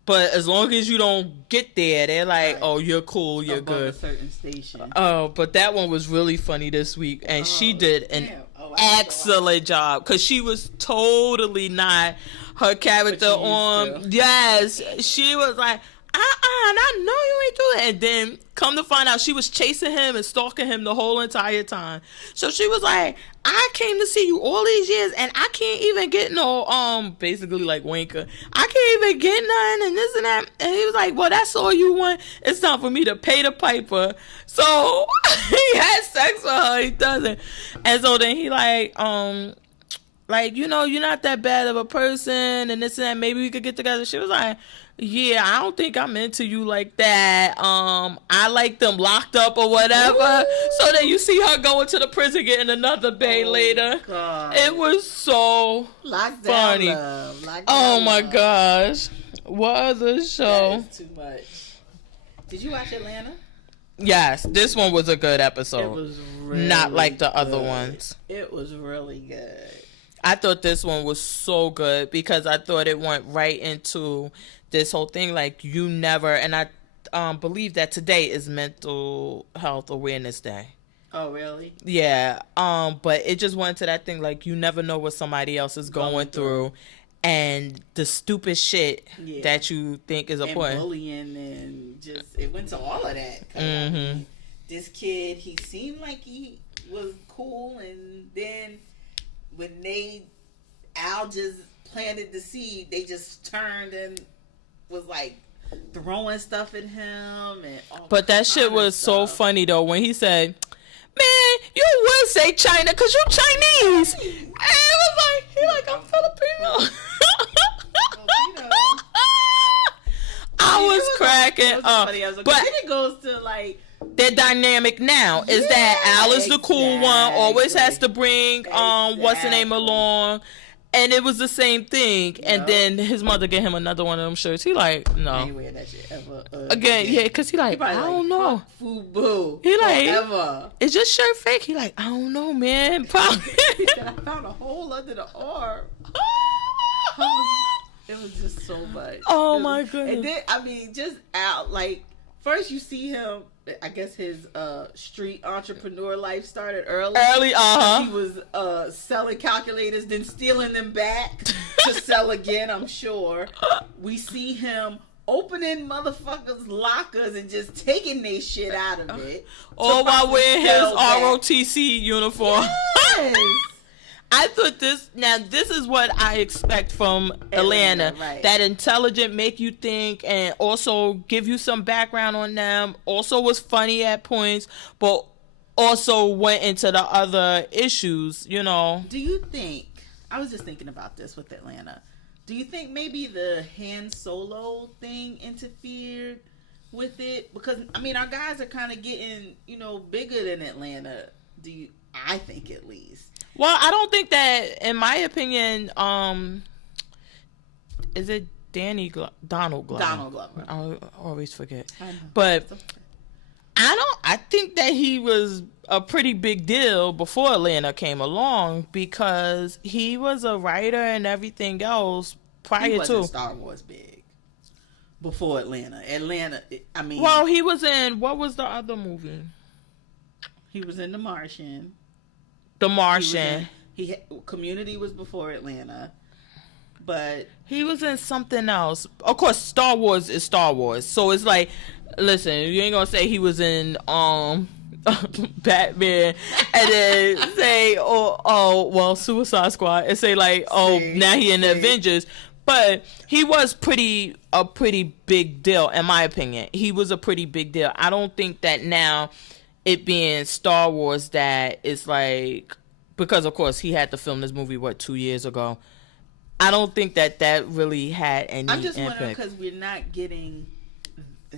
But as long as you don't get there, they're like, oh, you're cool, you're good. A certain station. Oh, but that one was really funny this week, and she did an excellent job because she was totally not her character on. Yes, she was like, I know you ain't doing it. And then come to find out, she was chasing him and stalking him the whole entire time. So she was like, I came to see you all these years and I can't even get no basically like wanker. I can't even get none and this and that. And he was like, well, that's all you want. It's time for me to pay the piper. So he had sex with her. He doesn't. And so then he like you're not that bad of a person and this and that. Maybe we could get together. She was like, yeah, I don't think I'm into you like that. I like them locked up or whatever. Ooh. So then you see her going to the prison getting another bae later. God. It was so funny. Oh my gosh. What other show? That is too much. Did you watch Atlanta? Yes, this one was a good episode. It was really not like the good. other ones. It was really good. I thought this one was so good because I thought it went right into this whole thing. Like you never, and I believe that today is Mental Health Awareness Day. Oh, really? Yeah. But it just went to that thing like you never know what somebody else is going through. And the stupid shit that you think is important. And bullying and just, it went to all of that. I mean, this kid, he seemed like he was cool, and then when Al just planted the seed, they just turned and was like throwing stuff at him. But that shit was so funny though when he said, "Man, you would say China because you Chinese." And it was like, he like, I'm Filipino. I was cracking up. But then it goes to like their dynamic now is that Al is the cool one, always has to bring what's the name along. And it was the same thing. Yep. And then his mother gave him another one of them shirts. He like, no. I ain't wear that shit ever again. Yeah, because he like, I don't know. Fubu. He like, forever. Is your shirt fake? He like, I don't know, man. Probably. He said, I found a hole under the arm. It was just so much. Oh, my goodness. And then, I mean, just out, like, first you see him, I guess his street entrepreneur life started early. He was selling calculators, then stealing them back to sell again, I'm sure. We see him opening motherfuckers' lockers and just taking their shit out of it. All while wearing his ROTC uniform. Yes. I thought this is what I expect from Atlanta. Right. That intelligent, make you think, and also give you some background on them. Also was funny at points, but also went into the other issues, you know. Do you think, I was just thinking about this with Atlanta, do you think maybe the Han Solo thing interfered with it? Because, I mean, our guys are kind of getting, you know, bigger than Atlanta. I think at least. Well, I don't think that, in my opinion, is it Donald Glover? Donald Glover. I always forget. I know. But I think that he was a pretty big deal before Atlanta came along because he was a writer and everything else prior to. He wasn't Star Wars big before Atlanta. I mean. Well, he was in, what was the other movie? He was in The Martian. The Martian. Community was before Atlanta, but he was in something else. Of course, Star Wars is Star Wars, so it's like, listen, you ain't gonna say he was in Batman, and then say well Suicide Squad, and say like now he in the Avengers. But he was a pretty big deal, in my opinion. He was a pretty big deal. I don't think that now, it being Star Wars, that is like, because of course he had to film this movie 2 years ago. I don't think that really had any. I'm just impact. wondering because we're not getting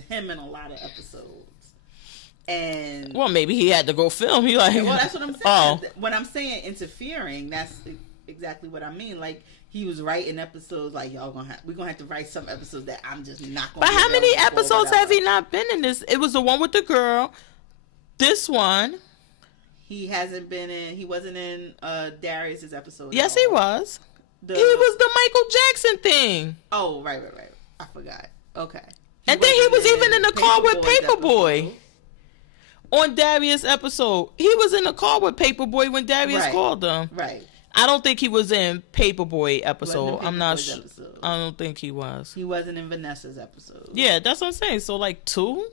him in a lot of episodes, and well, maybe he had to go film. He like, well, that's what I'm saying. When I'm saying interfering, that's exactly what I mean. Like he was writing episodes, like we're gonna have to write some episodes that I'm just not gonna. But how many episodes have he not been in this? It was the one with the girl. This one, he hasn't been in. He wasn't in Darius's episode. Yes, he was. He was the Michael Jackson thing. Oh, right. I forgot. Okay. And then he was even in the car with Paperboy. On Darius' episode, he was in the car with Paperboy when Darius called him. Right. I don't think he was in Paperboy episode. I'm not sure. I don't think he was. He wasn't in Vanessa's episode. Yeah, that's what I'm saying. So like 2,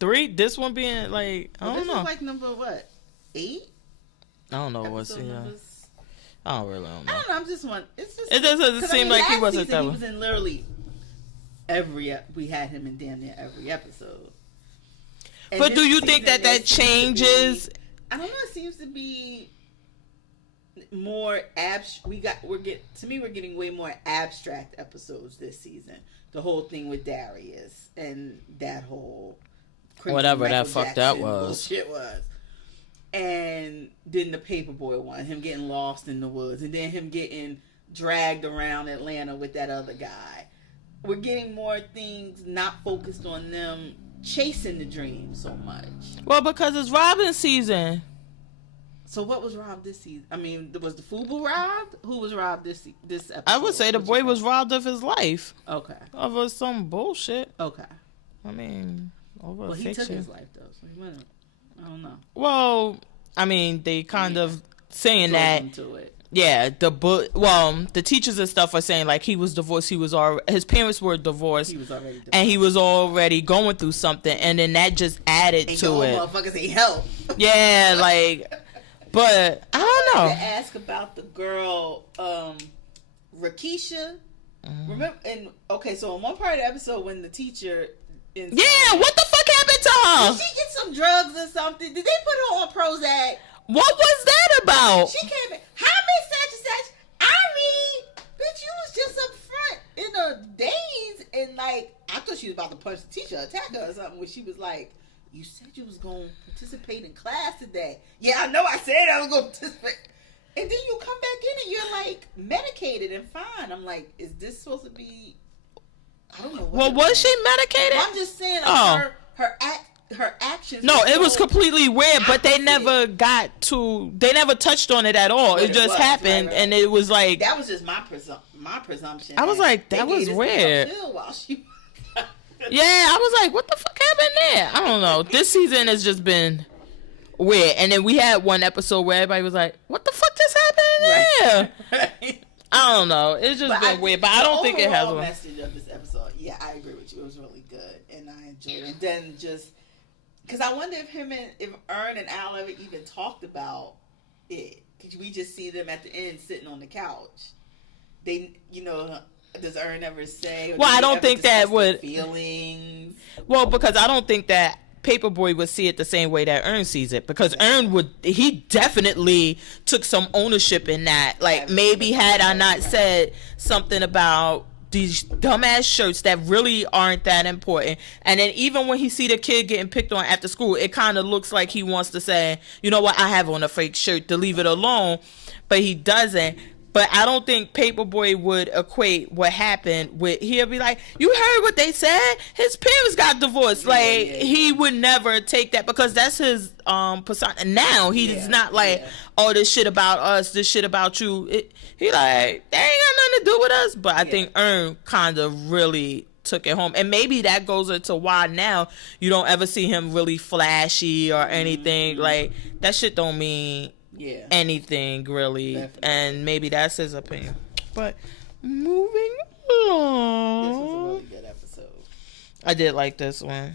3. This one being like, I don't know. This is like number what? 8? I don't know what's I don't really know. I don't know. I'm just one. It's just. It doesn't seem like he wasn't that. He was in literally we had him in damn near every episode. And but do you think that changes? I don't know. It seems to be more abstract. We're getting way more abstract episodes this season. The whole thing with Darius and that whole whatever Michael that fuck Jackson that was bullshit was. And then the Paperboy one, him getting lost in the woods, and then him getting dragged around Atlanta with that other guy. We're getting more things not focused on them chasing the dream so much. Well, because it's robbing season. So what was robbed this season? I mean, was the FUBU robbed? Who was robbed this episode? I would say the boy was robbed of his life. Okay. Of some bullshit. Okay. I mean, over Well, he fiction. took his life though, so he went. I don't know. Well, I mean, they kind of saying Drove that. him to it. Yeah, the teachers and stuff are saying like he was divorced. His parents were divorced. He was already divorced. And he was already going through something, and then that just added and to it. Motherfuckers ain't help. Yeah, like, but I don't know. To ask about the girl, Rakisha. Remember? And okay, so in one part of the episode when the teacher, Yeah, what the fuck happened to her? did she get some drugs or something? Did they put her on Prozac? What was that about? She came in. How Miss such and such? I mean, bitch, you was just up front in a daze, and like I thought she was about to punch the teacher, attack her or something. When she was like, "You said you was gonna participate in class today." Yeah, I know. I said I was gonna participate. And then you come back in and you're like medicated and fine. I'm like, is this supposed to be? I don't know. Well, was she medicated? I'm just saying, like, her actions. No, it was so completely weird, but they opposite. They never touched on it at all. What It just was, happened, right. and it was like That was just my presumption. I was like, that was weird. Yeah, I was like, what the fuck happened there? I don't know. This season has just been weird, and then we had one episode where everybody was like, what the fuck just happened there? Right. I don't know. It's just been weird, but I don't think it has The one. message of this episode, yeah, I agree with you. It was really good, and I enjoyed it. And then just because I wonder if Ern and Al ever even talked about it. Because we just see them at the end sitting on the couch. They, does Ern ever say? Well, I don't think that would feelings. Well, because I don't think that Paperboy would see it the same way that Ern sees it, because he definitely took some ownership in that. Like, maybe had I not said something about these dumbass shirts that really aren't that important, and then even when he see the kid getting picked on after school, it kind of looks like he wants to say, you know what, I have on a fake shirt, to leave it alone, but he doesn't. But I don't think Paperboy would equate what happened with, he'll be like, you heard what they said? His parents got divorced. He would never take that, because that's his persona. Now he's not like, oh, this shit about us, this shit about you. He like, they ain't got nothing to do with us. But I think Ern kind of really took it home. And maybe that goes into why now you don't ever see him really flashy or anything. Like, that shit don't mean anything really. Definitely. And maybe that's his opinion. But moving along, this was a really good episode. I did like this one.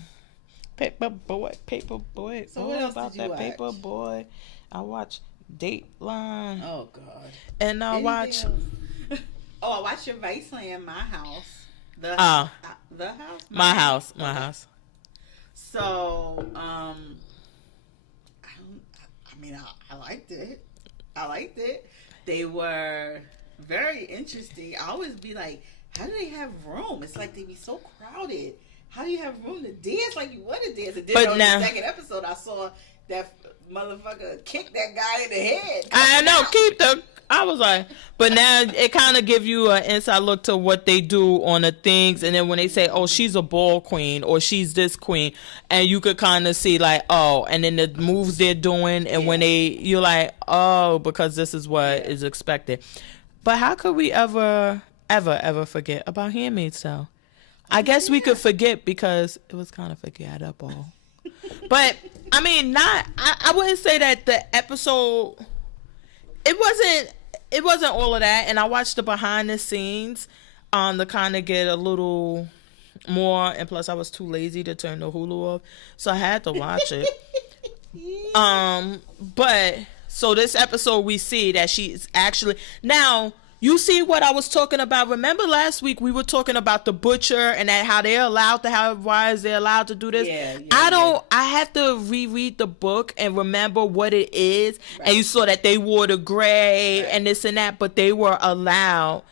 Paperboy. So what else about did you that watch? Paperboy? I watched Dateline. Oh God. And I watched. I watched your Viceland, My House. The house. My house. So I liked it. They were very interesting. I always be like, how do they have room? It's like they be so crowded. How do you have room to dance like you want to dance? And then on the second episode, I saw that motherfucker kick that guy in the head. I know, I was like, but now it kind of give you an inside look to what they do on the things, and then when they say, oh, she's a ball queen, or she's this queen, and you could kind of see like, oh, and then the moves they're doing, and when you're like, oh, because this is what is expected. But how could we ever forget about Handmaid's Tale? I guess we could forget because it was kind of forgettable. But I mean, I wouldn't say that the episode, it wasn't all of that. And I watched the behind the scenes to kind of get a little more, and plus I was too lazy to turn the Hulu off, so I had to watch it. But so this episode we see that she's actually now. You see what I was talking about? Remember last week we were talking about the butcher and that how they're allowed to have wives, they're allowed to do this. I have to reread the book and remember what it is. Right. And you saw that they wore the gray and this and that, but they were allowed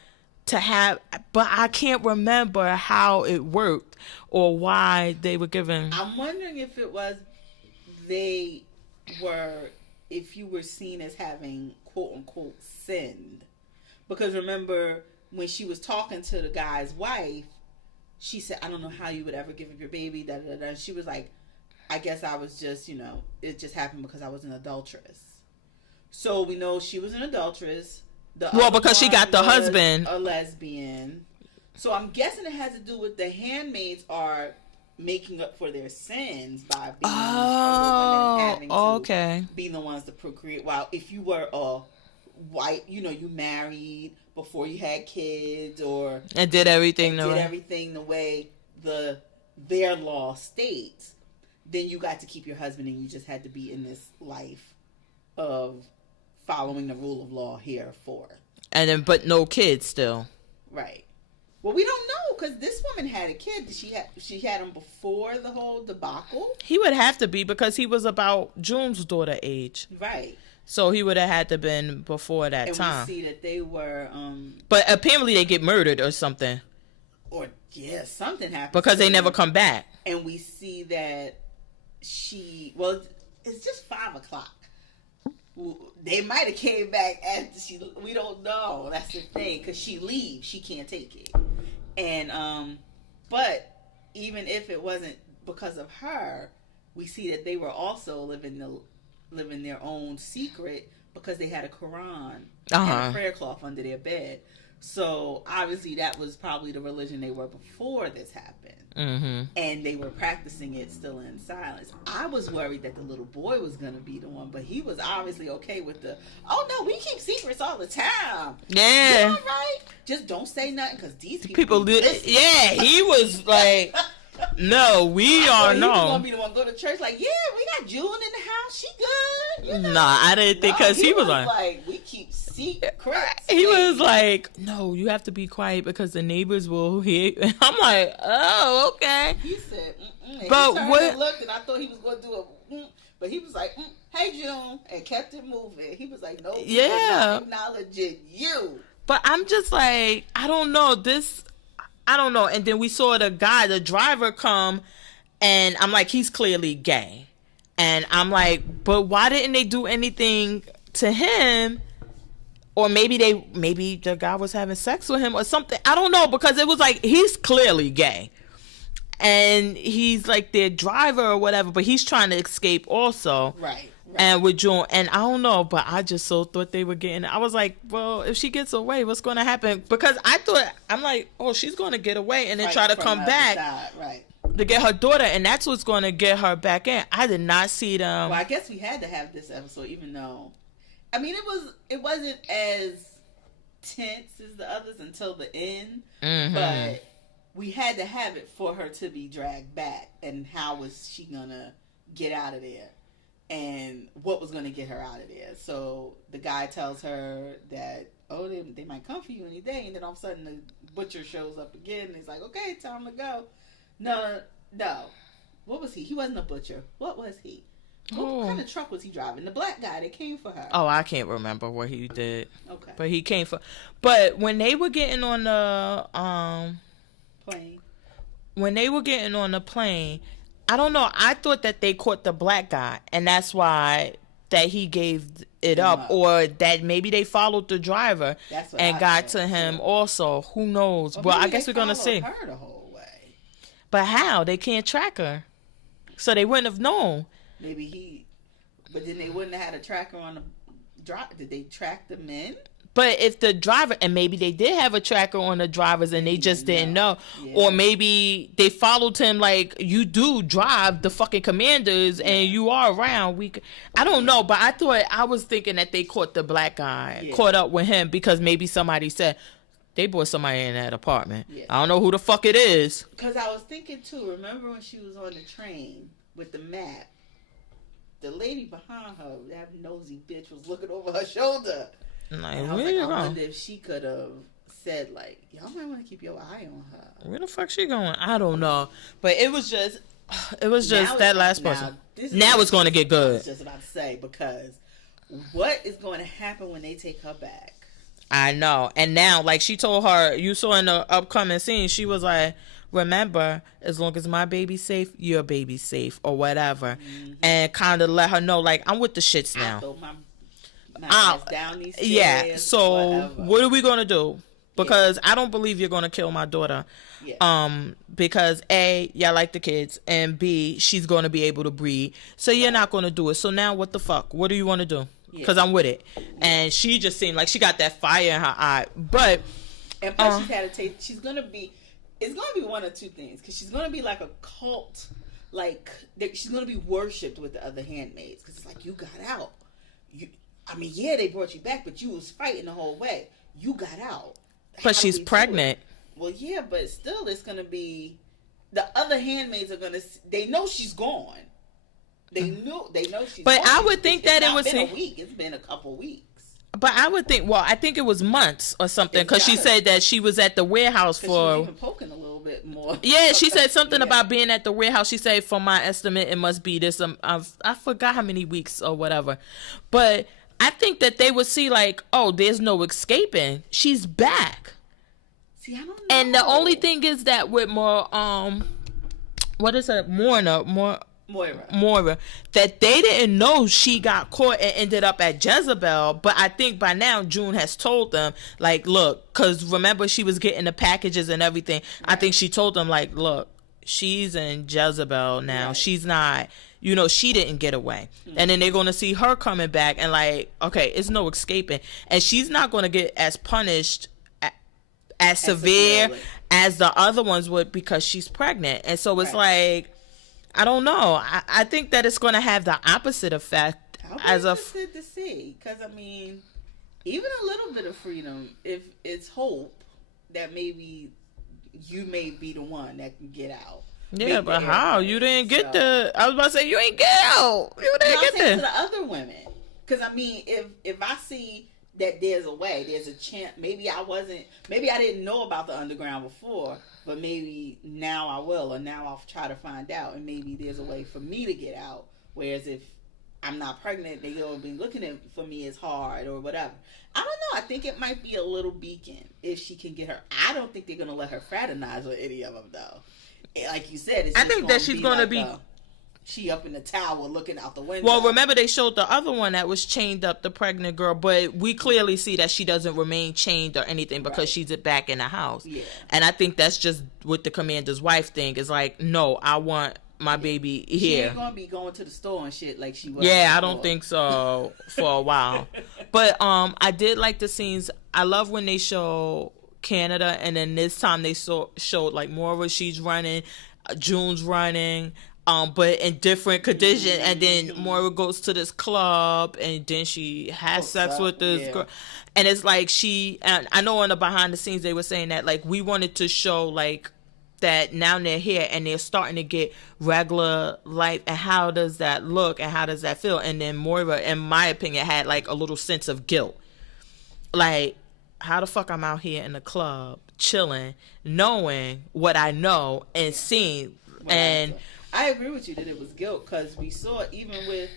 to have, but I can't remember how it worked or why they were given. I'm wondering if it was if you were seen as having quote unquote sinned. Because remember, when she was talking to the guy's wife, she said, I don't know how you would ever give up your baby, da-da-da-da. And she was like, I guess I was just, it just happened because I was an adulteress. So we know she was an adulteress. Because she got the husband. A lesbian. So I'm guessing it has to do with the handmaids are making up for their sins by being single women and having to be the ones to procreate. While if you were a white, you married before you had kids and did everything the way their law states, then you got to keep your husband and you just had to be in this life of following the rule of law here for. And then, but no kids still. Right. Well, we don't know because this woman had a kid. She had him before the whole debacle? He would have to be because he was about June's daughter age. Right. So he would have had to been before that time. And we see that they were... but apparently they get murdered or something. Or, something happened. Because they never come back. And we see that well, it's just 5 o'clock. They might have came back after we don't know. That's the thing. Because she leaves. She can't take it. And, but even if it wasn't because of her, we see that they were also living their own secret because they had a Quran and a prayer cloth under their bed. So obviously that was probably the religion they were before this happened. Mm-hmm. And they were practicing it still in silence. I was worried that the little boy was going to be the one, but he was obviously okay with oh no, we keep secrets all the time. Yeah. You all right? Just don't say nothing because these people yeah, he was like... No, we are no. He was gonna be the one to go to church. Like, yeah, we got June in the house. She good. Nah, I didn't think because he was like, we keep secrets. He was like, no, you have to be quiet because the neighbors will hear. I'm like, oh, okay. He said, but he what? And looked, and I thought he was going to do but he was like, hey June, and kept it moving. He was like, no, not acknowledging you. But I'm just like, I don't know this. I don't know. And then we saw the driver come, and I'm like, he's clearly gay. And I'm like, but why didn't they do anything to him? Or maybe the guy was having sex with him or something. I don't know, because it was like, he's clearly gay. And he's like their driver or whatever, but he's trying to escape also. Right. And with June, and I don't know, but I just so thought they were getting. I was like, well, if she gets away, what's going to happen? Because I'm like, oh, she's going to get away and then try to come back to get her daughter, and that's what's going to get her back in. I did not see them. Well, I guess we had to have this episode, even though, I mean, it wasn't as tense as the others until the end, but we had to have it for her to be dragged back, and how was she gonna get out of there? And what was going to get her out of there. So the guy tells her that, oh, they might come for you any day. And then all of a sudden the butcher shows up again. And he's like, okay, time to go. No. What was he? He wasn't a butcher. What was he? What kind of truck was he driving? The black guy that came for her. Oh, I can't remember what he did. Okay. But he came for... But when they were getting on the... plane. When they were getting on the plane... I don't know. I thought that they caught the black guy, and that's why that he gave it up, or that maybe they followed the driver and got to him also. Who knows? Well, I guess we're gonna see. Her the whole way. But how? They can't track her, so they wouldn't have known. But then they wouldn't have had a tracker on the driver. Did they track the men? But if the driver, and maybe they did have a tracker on the drivers and they just didn't know. Yeah. Or maybe they followed him like, you do drive the fucking Commanders and you are around. I don't know, but I was thinking that they caught the black guy, caught up with him, because maybe somebody said, they brought somebody in that apartment. Yeah. I don't know who the fuck it is. Because I was thinking too, remember when she was on the train with the map? The lady behind her, that nosy bitch, was looking over her shoulder. Like, and I was like, I wonder if she could have said, like, y'all might want to keep your eye on her. Where the fuck she going? I don't know. But it was just that last person. Now it's going to get good. I was just about to say, because what is going to happen when they take her back? I know. And now, like she told her, you saw in the upcoming scene, she was like, remember, as long as my baby's safe, your baby's safe, or whatever. Mm-hmm. And kind of let her know, like, I'm with the shits now. Down these stairs, yeah, so whatever. What are we gonna do? Because I don't believe you're gonna kill my daughter. Yeah. Because A, y'all like the kids, and B, she's gonna be able to breathe. So you're not gonna do it. So now what the fuck? What do you want to do? Because I'm with it. And she just seemed like she got that fire in her eye. But and plus she's had a taste. She's gonna be. it's going to be one of two things. Because she's going to be like a cult. Like, she's going to be worshipped with the other handmaids. Because it's like, you got out. Yeah, they brought you back, but you was fighting the whole way. You got out. But she's pregnant. Well, yeah, but still, it's going to be... The other handmaids are going to... They know she's gone. They know she's but gone. I would think that it was... It's been a week. It's been a couple weeks. But I would think... Well, I think it was months or something. Because she said that she was at the warehouse for... She was even poking a little bit more. Yeah, she said something about being at the warehouse. She said, for my estimate, it must be this... I forgot how many weeks or whatever. But I think that they would see like, oh, there's no escaping. She's back. See, I don't know. And the only thing is that with more, what is her? Moira, that they didn't know she got caught and ended up at Jezebel. But I think by now June has told them, like, look, because remember she was getting the packages and everything. Right. I think she told them, like, look, she's in Jezebel now. Right. She's not, she didn't get away. Mm-hmm. And then they're going to see her coming back and like, okay, it's no escaping. And she's not going to get as punished as severe as the other ones would because she's pregnant. And so it's like, I don't know. I think that it's going to have the opposite effect. I'll be interested to see. Because, even a little bit of freedom, if it's hope that maybe you may be the one that can get out. Yeah, but how? You didn't get I was about to say, you ain't get out. You didn't get there. To the other women. Because, if I see... that there's a way, there's a chance. Maybe I didn't know about the underground before, but maybe now I will, or now I'll try to find out, and maybe there's a way for me to get out. Whereas if I'm not pregnant, they will be looking at for me as hard or whatever. I don't know. I think it might be a little beacon if she can get her. I don't think they're gonna let her fraternize with any of them though. Like you said, I think that she's gonna be. She up in the tower looking out the window. Well, remember they showed the other one that was chained up, the pregnant girl, but we clearly see that she doesn't remain chained or anything because she's back in the house. Yeah. And I think that's just what the commander's wife thing is like, no, I want my baby here. She ain't gonna be going to the store and shit like she was. Yeah, I don't think so for a while. But I did like the scenes. I love when they show Canada, and then this time they showed like Moira, she's running, June's running. But in different conditions, and then Moira goes to this club, and then she has sex with this girl, and it's like and I know on the behind the scenes they were saying that like we wanted to show like that now they're here and they're starting to get regular life, and how does that look and how does that feel? And then Moira, in my opinion, had like a little sense of guilt, like how the fuck I'm out here in the club chilling, knowing what I know and seeing, and. I agree with you that it was guilt because we saw even with,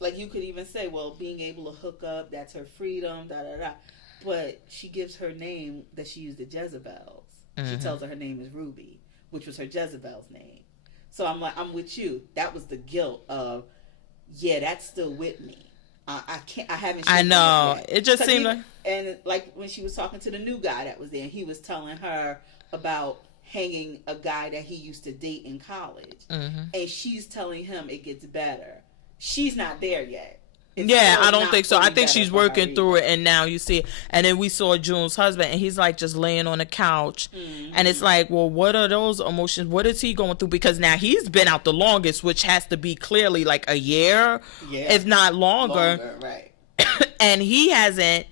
like you could even say, well, being able to hook up, that's her freedom, da-da-da. But she gives her name that she used at Jezebel's. Mm-hmm. She tells her name is Ruby, which was her Jezebel's name. So I'm like, I'm with you. That was the guilt of, yeah, that's still with me. I haven't. I know. It just seemed like. And like when she was talking to the new guy that was there, he was telling her about hanging a guy that he used to date in college. Mm-hmm. And she's telling him it gets better. She's not there yet. I don't think so. I think she's working through it, and now you see it. And then we saw June's husband, and he's like just laying on the couch. Mm-hmm. And it's like, well, what are those emotions? What is he going through? Because now he's been out the longest, which has to be clearly like a year, if not longer. Right. And he hasn't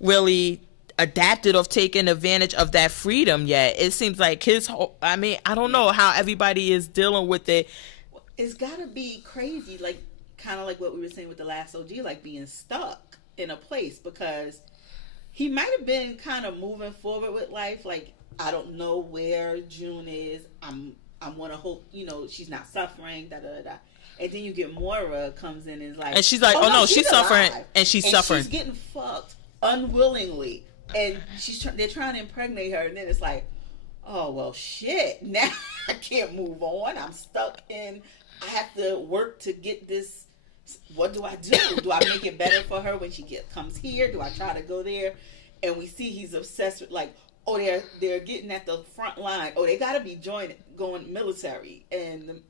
really adapted or taken advantage of that freedom yet. It seems like I don't know how everybody is dealing with it. It's gotta be crazy, like kind of like what we were saying with the last OG, like being stuck in a place, because he might have been kind of moving forward with life, like I don't know where June is, I'm gonna hope she's not suffering, da da da. And then you get Moira comes in and is like, and she's like, oh no, she's suffering, and she's suffering, she's getting fucked unwillingly. And they're trying to impregnate her, and then it's like, oh well, shit. Now I can't move on. I'm stuck in. I have to work to get this. What do I do? Do I make it better for her when she comes here? Do I try to go there? And we see he's obsessed with like, oh, they're getting at the front line. Oh, they gotta be going military, and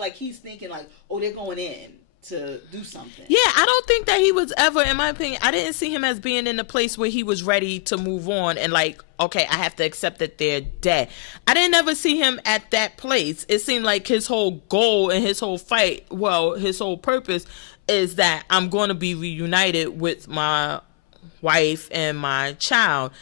like he's thinking like, oh, they're going in to do something. Yeah, I don't think that he was ever, in my opinion, I didn't see him as being in a place where he was ready to move on and like, okay, I have to accept that they're dead. I didn't ever see him at that place. It seemed like his whole goal and his whole fight, well, his whole purpose is that I'm going to be reunited with my wife and my child.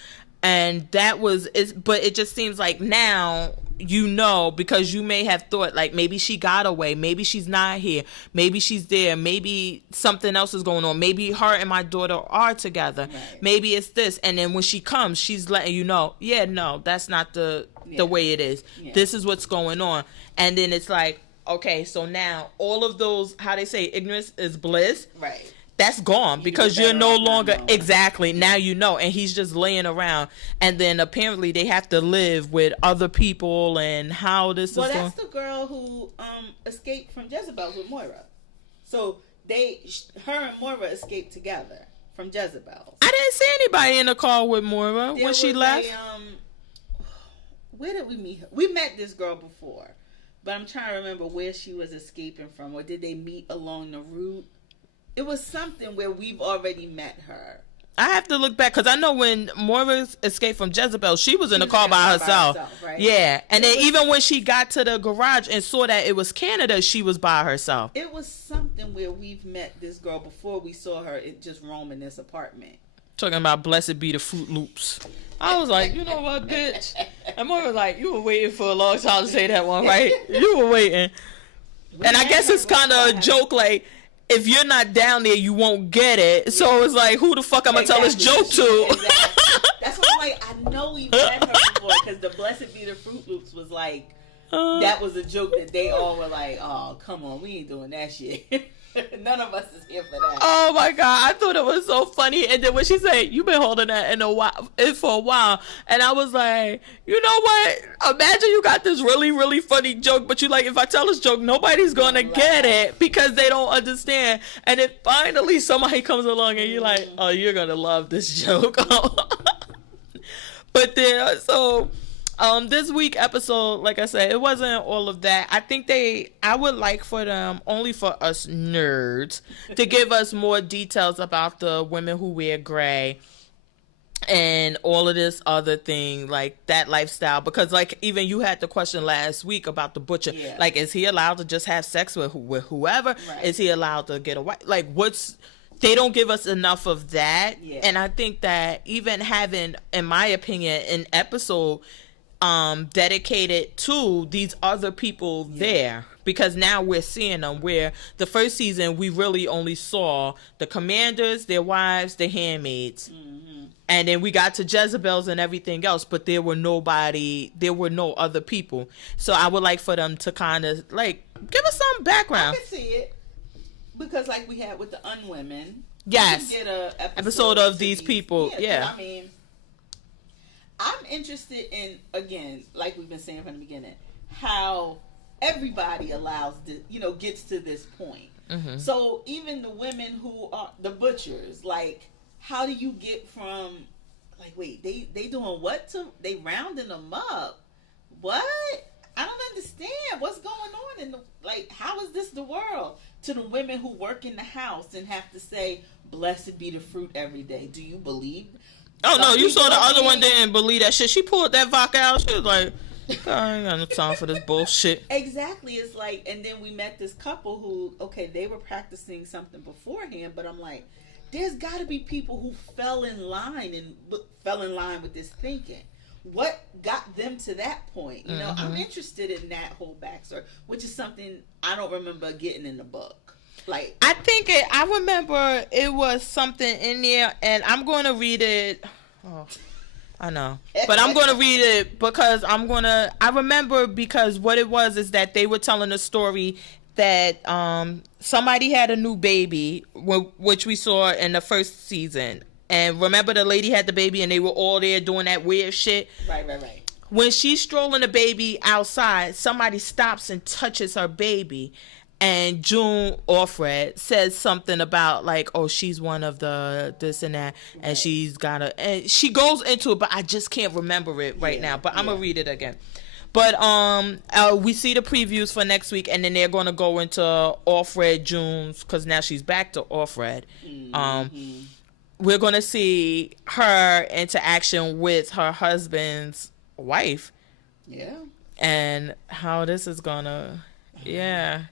And that was, but it just seems like now, you know, because you may have thought like maybe she got away, maybe she's not here, maybe she's there, maybe something else is going on, maybe her and my daughter are together, right. Maybe it's this, and then when she comes, she's letting you know, yeah, no, that's not the way it is. This is what's going on. And then it's like, okay, so now all of those, how they say ignorance is bliss, right? That's gone because you're no longer exactly now you know, and he's just laying around, and then apparently they have to live with other people and how this is going. Well, that's the girl who escaped from Jezebel with Moira. So her and Moira escaped together from Jezebel. I didn't see anybody in the car with Moira when she left. Where did we meet her? We met this girl before, but I'm trying to remember where she was escaping from, or did they meet along the route? It was something where we've already met her. I have to look back because I know when Moira escaped from Jezebel, she was in the car by herself. Right? Yeah, and then even when she got to the garage and saw that it was Canada, she was by herself. It was something where we've met this girl before. We saw her just roaming this apartment. Talking about blessed be the Fruit Loops. I was like, you know what, bitch? And Moira was like, you were waiting for a long time to say that one, right? You were waiting. And I guess it's kind of a joke, like, if you're not down there, you won't get it. So it's like, who the fuck I'm gonna tell this joke to? Exactly. That's why I'm like, I know we've met her before, because the Blessed Be the Fruit Loops was like, that was a joke that they all were like, oh, come on, we ain't doing that shit. None of us is here for that. Oh my god, I thought it was so funny. And then when she said, you've been holding that for a while, and I was like, you know what, imagine you got this really, really funny joke, but you like, if I tell this joke, nobody's gonna get it because they don't understand. And then finally somebody comes along and you're like, oh, you're gonna love this joke. But then this week episode, like I said, it wasn't all of that. I think I would like for them, only for us nerds, to give us more details about the women who wear gray and all of this other thing, like that lifestyle. Because like even you had the question last week about the butcher. Yeah. Like, is he allowed to just have sex with whoever? Right. Is he allowed to get away? Like, they don't give us enough of that. Yeah. And I think that even having, in my opinion, an episode dedicated to these other people there, because now we're seeing them, where the first season we really only saw the commanders, their wives, the handmaids, and then we got to Jezebel's and everything else, but there were no other people. So I would like for them to kind of like give us some background. I can see it, because like we had with the unwomen, yes, get a episode of these people. Yeah. I mean, I'm interested in, again, like we've been saying from the beginning, how everybody gets to this point. Mm-hmm. So even the women who are the butchers, like, how do you get from, like, wait, they doing what to, they rounding them up? What? I don't understand what's going on like, how is this the world? To the women who work in the house and have to say, blessed be the fruit every day. Do you believe? Oh, no, you saw the other one didn't believe that shit. She pulled that vodka out. She was like, I ain't got no time for this bullshit. Exactly. It's like, and then we met this couple who, okay, they were practicing something beforehand, but I'm like, there's got to be people who fell in line with this thinking. What got them to that point? You know, I'm interested in that whole backstory, which is something I don't remember getting in the book. Like, I remember it was something in there, and I'm going to read it. Oh, I know, but I'm going to read it because I remember, because what it was is that they were telling a story that somebody had a new baby, which we saw in the first season. And remember, the lady had the baby and they were all there doing that weird shit. Right. When she's strolling the baby outside, somebody stops and touches her baby. And June Alfred says something about like, oh, she's one of the this and that, and she's got and she goes into it, but I just can't remember it right now. But I'm gonna read it again. But we see the previews for next week, and then they're going to go into Off Red June's, because now she's back to Off Red. We're going to see her interaction with her husband's wife. Yeah. And how this is going to, yeah.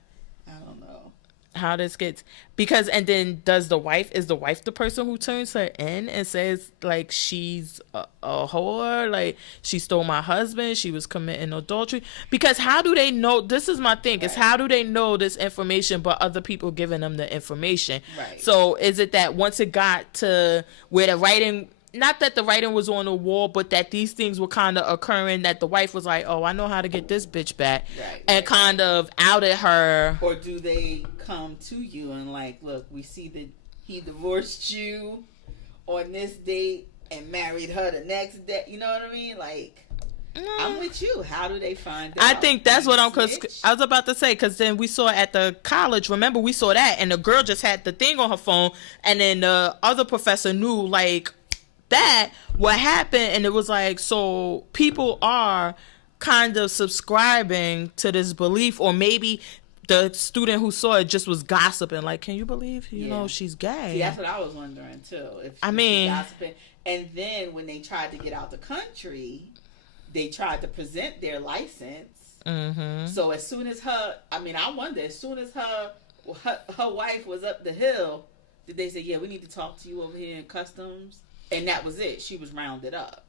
I don't know. How this gets, because, and then is the wife the person who turns her in and says, like, she's a whore, like, she stole my husband, she was committing adultery? Because how do they know? This is my thing, is how do they know this information but other people giving them the information? Right. So is it that once it got to where the writing, not that the writing was on the wall, but that these things were kind of occurring, that the wife was like, oh, I know how to get this bitch back, and kind of outed her? Or do they come to you and like, look, we see that he divorced you on this date and married her the next day? You know what I mean? Like, I'm with you. How do they find out? I think that's what cause I was about to say, because then we saw at the college, remember, we saw that, and the girl just had the thing on her phone, and then the other professor knew, like, that what happened, and it was like, so people are kind of subscribing to this belief, or maybe the student who saw it just was gossiping, like, can you believe you know she's gay? See, that's what I was wondering too. If I mean, gossiping. And then when they tried to get out the country, they tried to present their license. So as soon as her wife was up the hill, did they say, yeah, we need to talk to you over here in customs? And that was it. She was rounded up.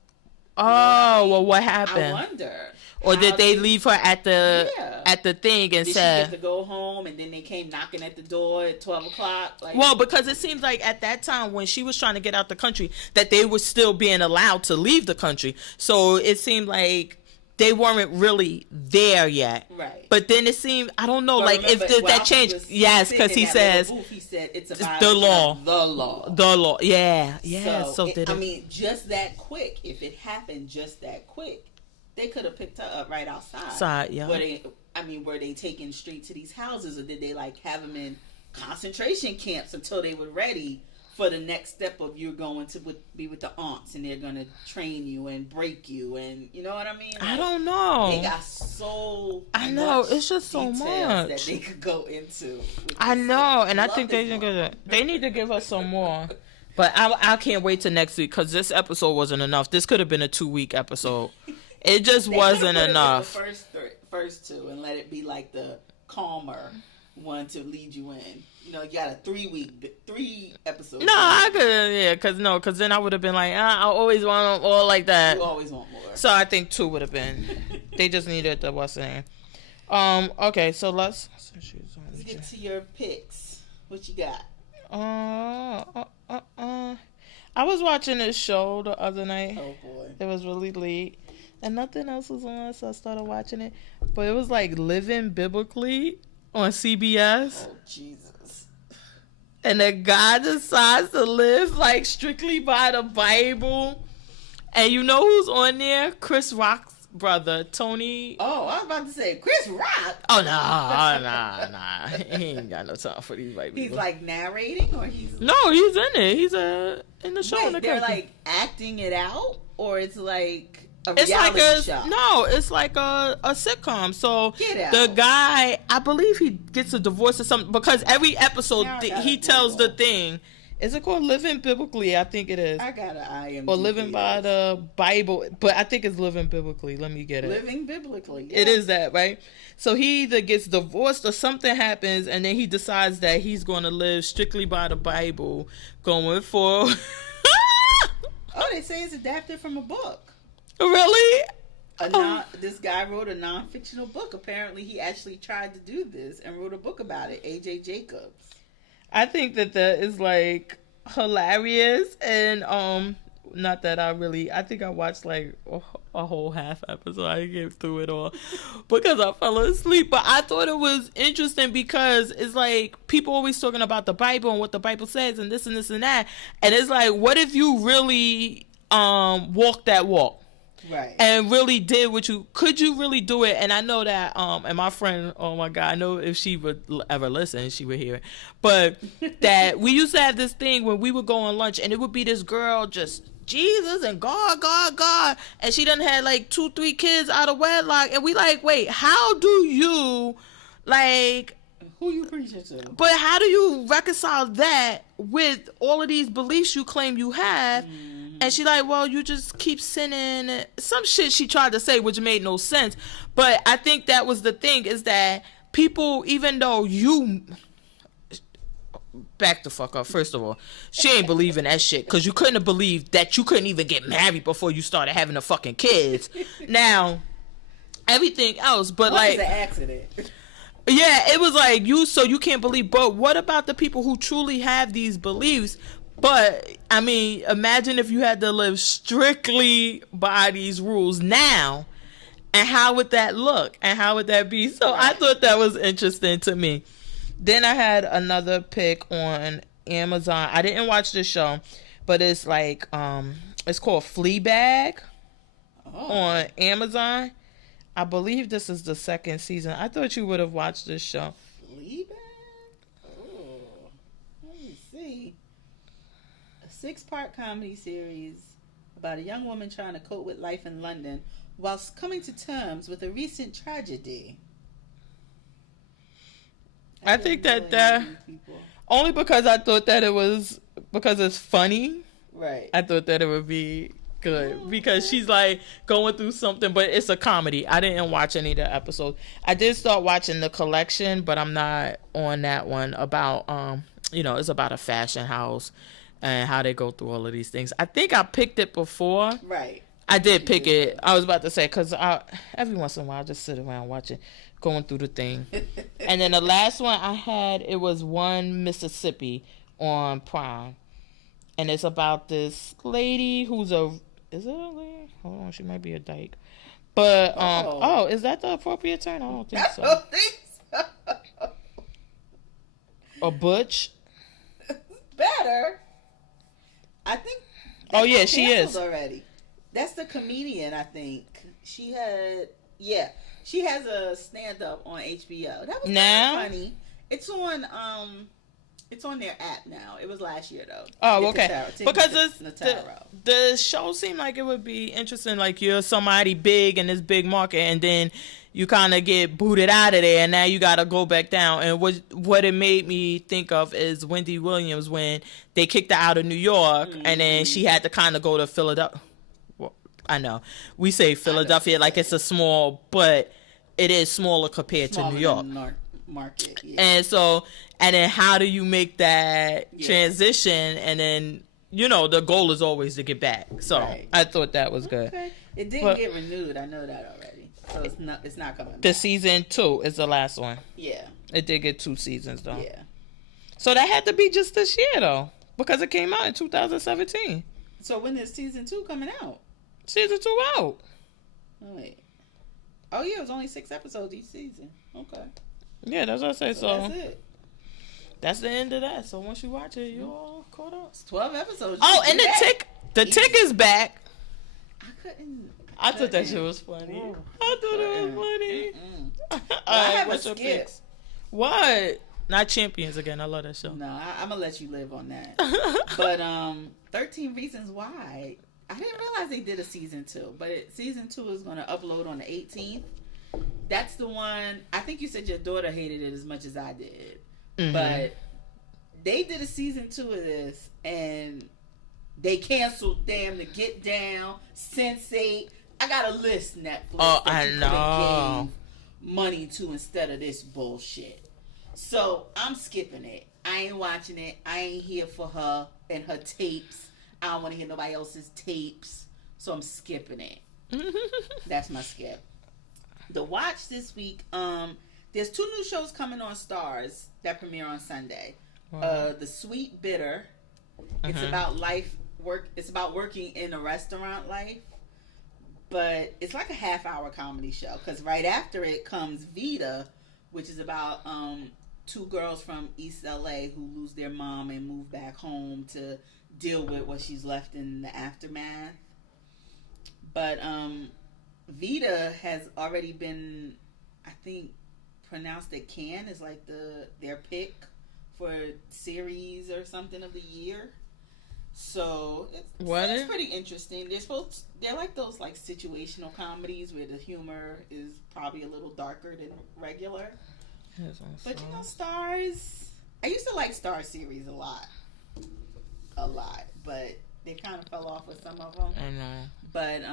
Oh, well, what happened? I wonder. Or did they leave her at the thing and did said, she get to go home, and then they came knocking at the door at 12 o'clock? Like, well, because it seems like at that time when she was trying to get out the country, that they were still being allowed to leave the country. So it seemed like they weren't really there yet. Right. But then it seemed, I don't know, but like, if that changed. Yes, because he says, he said it's about the law. The law. The law. Yeah. Yeah. So did it. I mean, just that quick. If it happened just that quick, they could have picked her up right outside. Yeah. Were they taken straight to these houses, or did they like have them in concentration camps until they were ready for the next step of you're going to be with the aunts, and they're going to train you and break you, and you know what I mean? Like, I don't know. They got so I know, it's just so much that they could go into. I know, and I think they need to give us some more. But I can't wait till next week, because this episode wasn't enough. This could have been a 2-week episode. It just wasn't enough. The first two, and let it be like the calmer one to lead you in. You know, you got a 3 episodes. No, I could, because then I would have been like, I always want them all like that. You always want more. So I think 2 would have been. They just needed the what's name. Okay, so let's get to your picks. What you got? I was watching this show the other night. Oh boy, it was really late, and nothing else was on, so I started watching it. But it was like Living Biblically on CBS. Oh Jesus! And the guy decides to live like strictly by the Bible, and you know who's on there? Chris Rock's brother, Tony. Oh, I was about to say Chris Rock. Oh nah. He ain't got no time for these white people. He's like narrating, or he's he's in it. He's in the show. Wait, in the they're country. like acting it out, or it's like a it's reality like show. No, it's like a sitcom. So Get out. the guy, I believe he gets a divorce or something, because every episode he tells the thing. Is it called Living Biblically? I think it is. I got an IMDb. Or Living by the Bible, but I think it's Living Biblically. Let me get it. Living Biblically. Yeah. It is that, right? So he either gets divorced or something happens, and then he decides that he's going to live strictly by the Bible, going for. Oh, they say it's adapted from a book. Really? This guy wrote a non-fictional book. Apparently, he actually tried to do this and wrote a book about it. A.J. Jacobs. I think that is like hilarious, and not that I think I watched like a whole half episode. I didn't get through it all because I fell asleep. But I thought it was interesting because it's like people always talking about the Bible and what the Bible says and this and this and that, and it's like, what if you really walked that walk? Right. And really did could you really do it? And I know that and my friend, oh my God, I know if she would ever listen, she would hear it. But that we used to have this thing when we would go on lunch, and it would be this girl just Jesus and God, God, God, and she done had like 2-3 kids out of wedlock, and we like, wait, how do you, like, who you preaching to? But how do you reconcile that with all of these beliefs you claim you have? And she like, well, you just keep sinning. Some shit she tried to say, which made no sense. But I think that was the thing, is that people, even though you... Back the fuck up. First of all, she ain't believing that shit, because you couldn't have believed that you couldn't even get married before you started having the fucking kids. Now, everything else, but what like... is an accident? Yeah, it was like, you can't believe. But what about the people who truly have these beliefs? But, I mean, imagine if you had to live strictly by these rules now. And how would that look? And how would that be? So I thought that was interesting to me. Then I had another pick on Amazon. I didn't watch the show, but it's like, it's called Fleabag on Amazon. I believe this is the 2nd season. I thought you would have watched this show. Fleabag? Oh, let me see. A 6-part comedy series about a young woman trying to cope with life in London whilst coming to terms with a recent tragedy. I think that only because I thought that it was, because it's funny. Right. I thought that it would be good, because she's like going through something, but it's a comedy. I didn't watch any of the episodes. I did start watching The Collection, but I'm not on that one, about it's about a fashion house and how they go through all of these things. I think I picked it before. Right. I did pick it. I was about to say, because every once in a while I just sit around watching, going through the thing. And then the last one I had, it was One Mississippi on Prime, and it's about this lady who's is it a lady? Hold on, she might be a dyke. But is that the appropriate term? I don't think so. I don't think so. A butch? Better. I think. Oh yeah, she is already. That's the comedian. I think she has a stand up on HBO. That was funny. It's on their app now. It was last year though. Oh, okay. Because the show seemed like it would be interesting. Like, you're somebody big in this big market, and then you kind of get booted out of there, and now you got to go back down. And what it made me think of is Wendy Williams, when they kicked her out of New York, and then she had to kind of go to Philadelphia. Well, I know we say Philadelphia like it's a small, but it is smaller compared to New York. Market, yeah. And then how do you make that transition? And then, the goal is always to get back. So I thought that was good. It didn't get renewed. I know that already. So it's not coming back. The season 2 is the last one. Yeah. It did get 2 seasons though. Yeah. So that had to be just this year though, because it came out in 2017. So when is season 2 coming out? Season 2 out. Oh, wait. Oh yeah, it was only 6 episodes each season. Okay. Yeah, that's what I say. So that's it. That's the end of that. So once you watch it, you're all caught up. It's 12 episodes. Oh, and the tick is back. I thought that shit was funny. Ooh. I thought it was funny. I have a skip. Picks? What? Not Champions again. I love that show. No, I'm gonna let you live on that. But 13 Reasons Why. I didn't realize they did a season 2, but season 2 is gonna upload on the 18th. That's the one. I think you said your daughter hated it as much as I did. Mm-hmm. But they did a season 2 of this, and they canceled them to Get Down, Sense8. I got a list, Netflix. Oh, I know. Gave money to instead of this bullshit. So I'm skipping it. I ain't watching it. I ain't here for her and her tapes. I don't want to hear nobody else's tapes. So I'm skipping it. That's my skip. The watch this week, there's 2 new shows coming on Stars that premiere on Sunday. Wow. The Sweet Bitter. It's about work. It's about working in a restaurant life, but it's like a half-hour comedy show. Because right after it comes Vita, which is about 2 girls from East LA who lose their mom and move back home to deal with what she's left in the aftermath. But Vita has already been, I think, pronounced at Cannes as like their pick for series or something of the year. So it's pretty interesting. They're like those like situational comedies where the humor is probably a little darker than regular. But you know, Stars. I used to like Star series a lot, but they kind of fell off with some of them. I know. But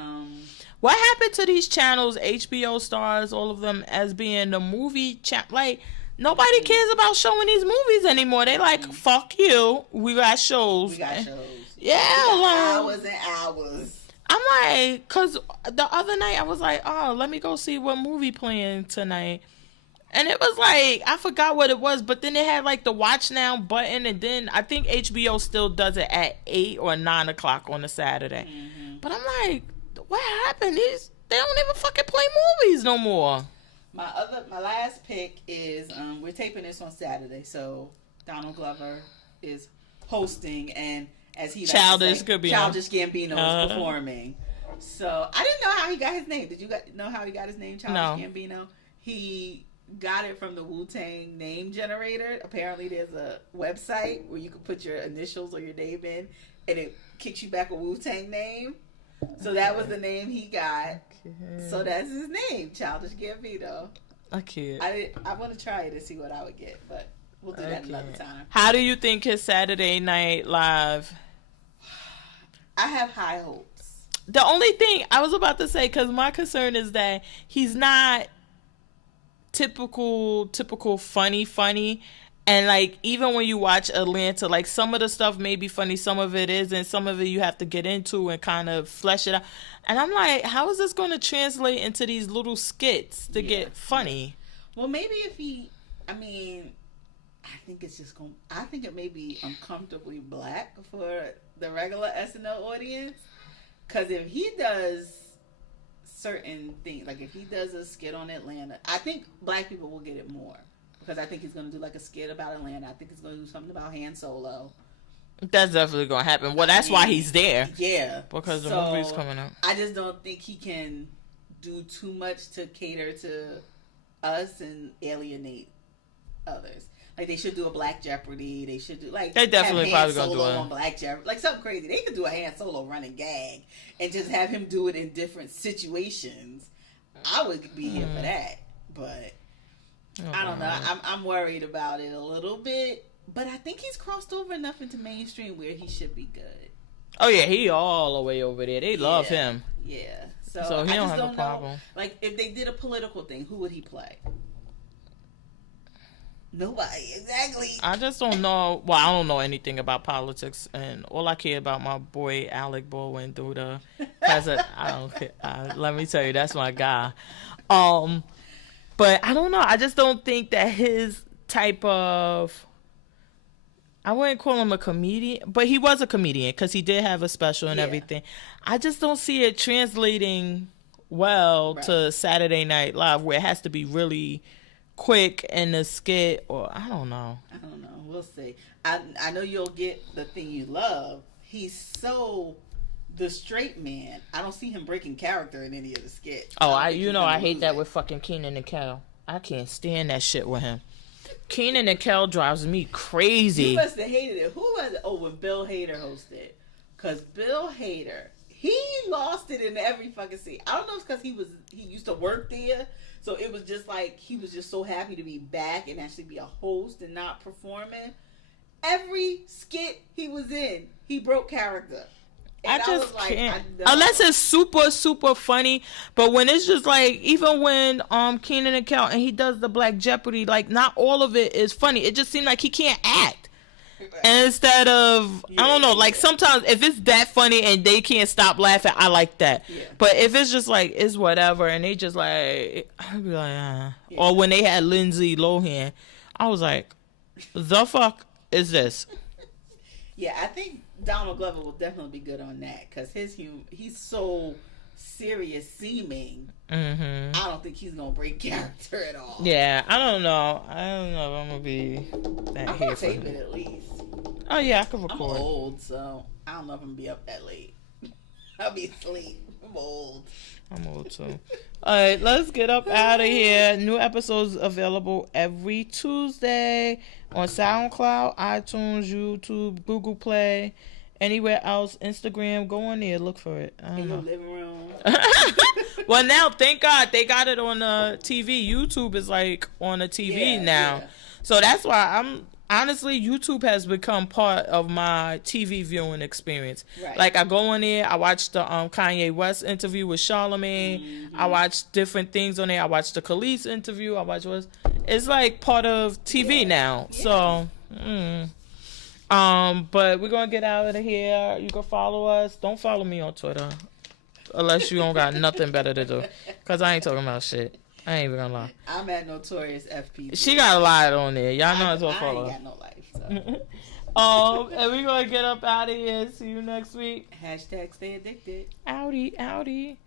what happened to these channels, HBO, Stars, all of them, as being the movie like? Nobody cares about showing these movies anymore. They like, fuck you. We got shows. Yeah, hours and hours. I'm like, cause the other night I was like, oh, let me go see what movie playing tonight. And it was like, I forgot what it was, but then they had like the watch now button, and then I think HBO still does it at 8 or 9 o'clock on a Saturday. Mm-hmm. But I'm like, what happened? They don't even fucking play movies no more. My last pick is we're taping this on Saturday, so Donald Glover is hosting, and as he Childish Gambino is performing. So I didn't know how he got his name. Did you know how he got his name, Childish Gambino? He got it from the Wu-Tang name generator. Apparently there's a website where you can put your initials or your name in, and it kicks you back a Wu-Tang name. So that was the name he got. So that's his name, Childish Gambino. I can't. I want to try it and see what I would get, but we'll do that another time. How do you think his Saturday Night Live? I have high hopes. The only thing I was about to say, because my concern is that he's not typical funny. And, like, even when you watch Atlanta, like, some of the stuff may be funny, some of it isn't, some of it you have to get into and kind of flesh it out. And I'm like, how is this going to translate into these little skits to get funny? Well, maybe I think it may be uncomfortably black for the regular SNL audience. Because if he does certain things, like if he does a skit on Atlanta, I think black people will get it more. Because I think he's going to do like a skit about Atlanta. I think he's going to do something about Han Solo. That's definitely going to happen. Well, that's why he's there. Yeah. Because the movie's coming up. I just don't think he can do too much to cater to us and alienate others. Like, they should do a Black Jeopardy. They should do, like, they definitely probably going to do it on Black Jeopardy. Like, something crazy. They could do a Han Solo running gag and just have him do it in different situations. I would be here for that. But I don't know. I'm worried about it a little bit. But I think he's crossed over enough into mainstream where he should be good. Oh, yeah. He all the way over there. They love him. Yeah. So he don't have a problem. Like, if they did a political thing, who would he play? Nobody. Exactly. I just don't know. Well, I don't know anything about politics, and all I care about my boy Alec Baldwin through the president. I don't care. Let me tell you, that's my guy. But I don't know. I just don't think that his type of, I wouldn't call him a comedian, but he was a comedian because he did have a special and everything. I just don't see it translating well to Saturday Night Live, where it has to be really quick in the skit, or I don't know. We'll see. I know you'll get the thing you love. He's so the straight man. I don't see him breaking character in any of the skits. Oh, I hate that with fucking Kenan and Kel. I can't stand that shit with him. Kenan and Kel drives me crazy. You must have hated it. Who was it? Oh, when Bill Hader hosted. Because Bill Hader, he lost it in every fucking scene. I don't know if it's because he used to work there. So it was just like, he was just so happy to be back and actually be a host and not performing. Every skit he was in, he broke character. And I just can't. Unless it's super, super funny. But when it's just like, even when Kenan and Kel and he does the Black Jeopardy, like, not all of it is funny. It just seems like he can't act. And instead of, I don't know, like sometimes if it's that funny and they can't stop laughing, I like that. Yeah. But if it's just like, it's whatever, and they just like, I'd be like, Yeah. Or when they had Lindsay Lohan, I was like, the fuck is this? Yeah, I think Donald Glover will definitely be good on that because he's so serious seeming. Mm-hmm. I don't think he's gonna break character at all. Yeah, I don't know if I'm gonna be that here for tape it at least. Oh yeah, I can record. I'm old, so I don't know if I'm gonna be up that late. I'll be asleep. I'm old too. All right, let's get up out of here. New episodes available every Tuesday on SoundCloud, iTunes, YouTube, Google Play, anywhere else, Instagram, go on there, look for it. I don't In your know. living room. Well, now, thank God, they got it on the TV. YouTube is like on the TV now. Yeah. So that's why honestly, YouTube has become part of my TV viewing experience. Right. Like, I go on there, I watch the Kanye West interview with Charlamagne. Mm-hmm. I watch different things on there. I watch the Khalees interview. I watch it's like part of TV now. Yeah. So, but we're gonna get out of here. You can follow us. Don't follow me on Twitter unless you don't got nothing better to do, cause I ain't talking about shit. I ain't even gonna lie. I'm at Notorious FPG. She got a lot on there. Y'all know it's what I follow. ain't got no life. So. And we're gonna get up out of here. See you next week. #stay addicted. Outie, outie.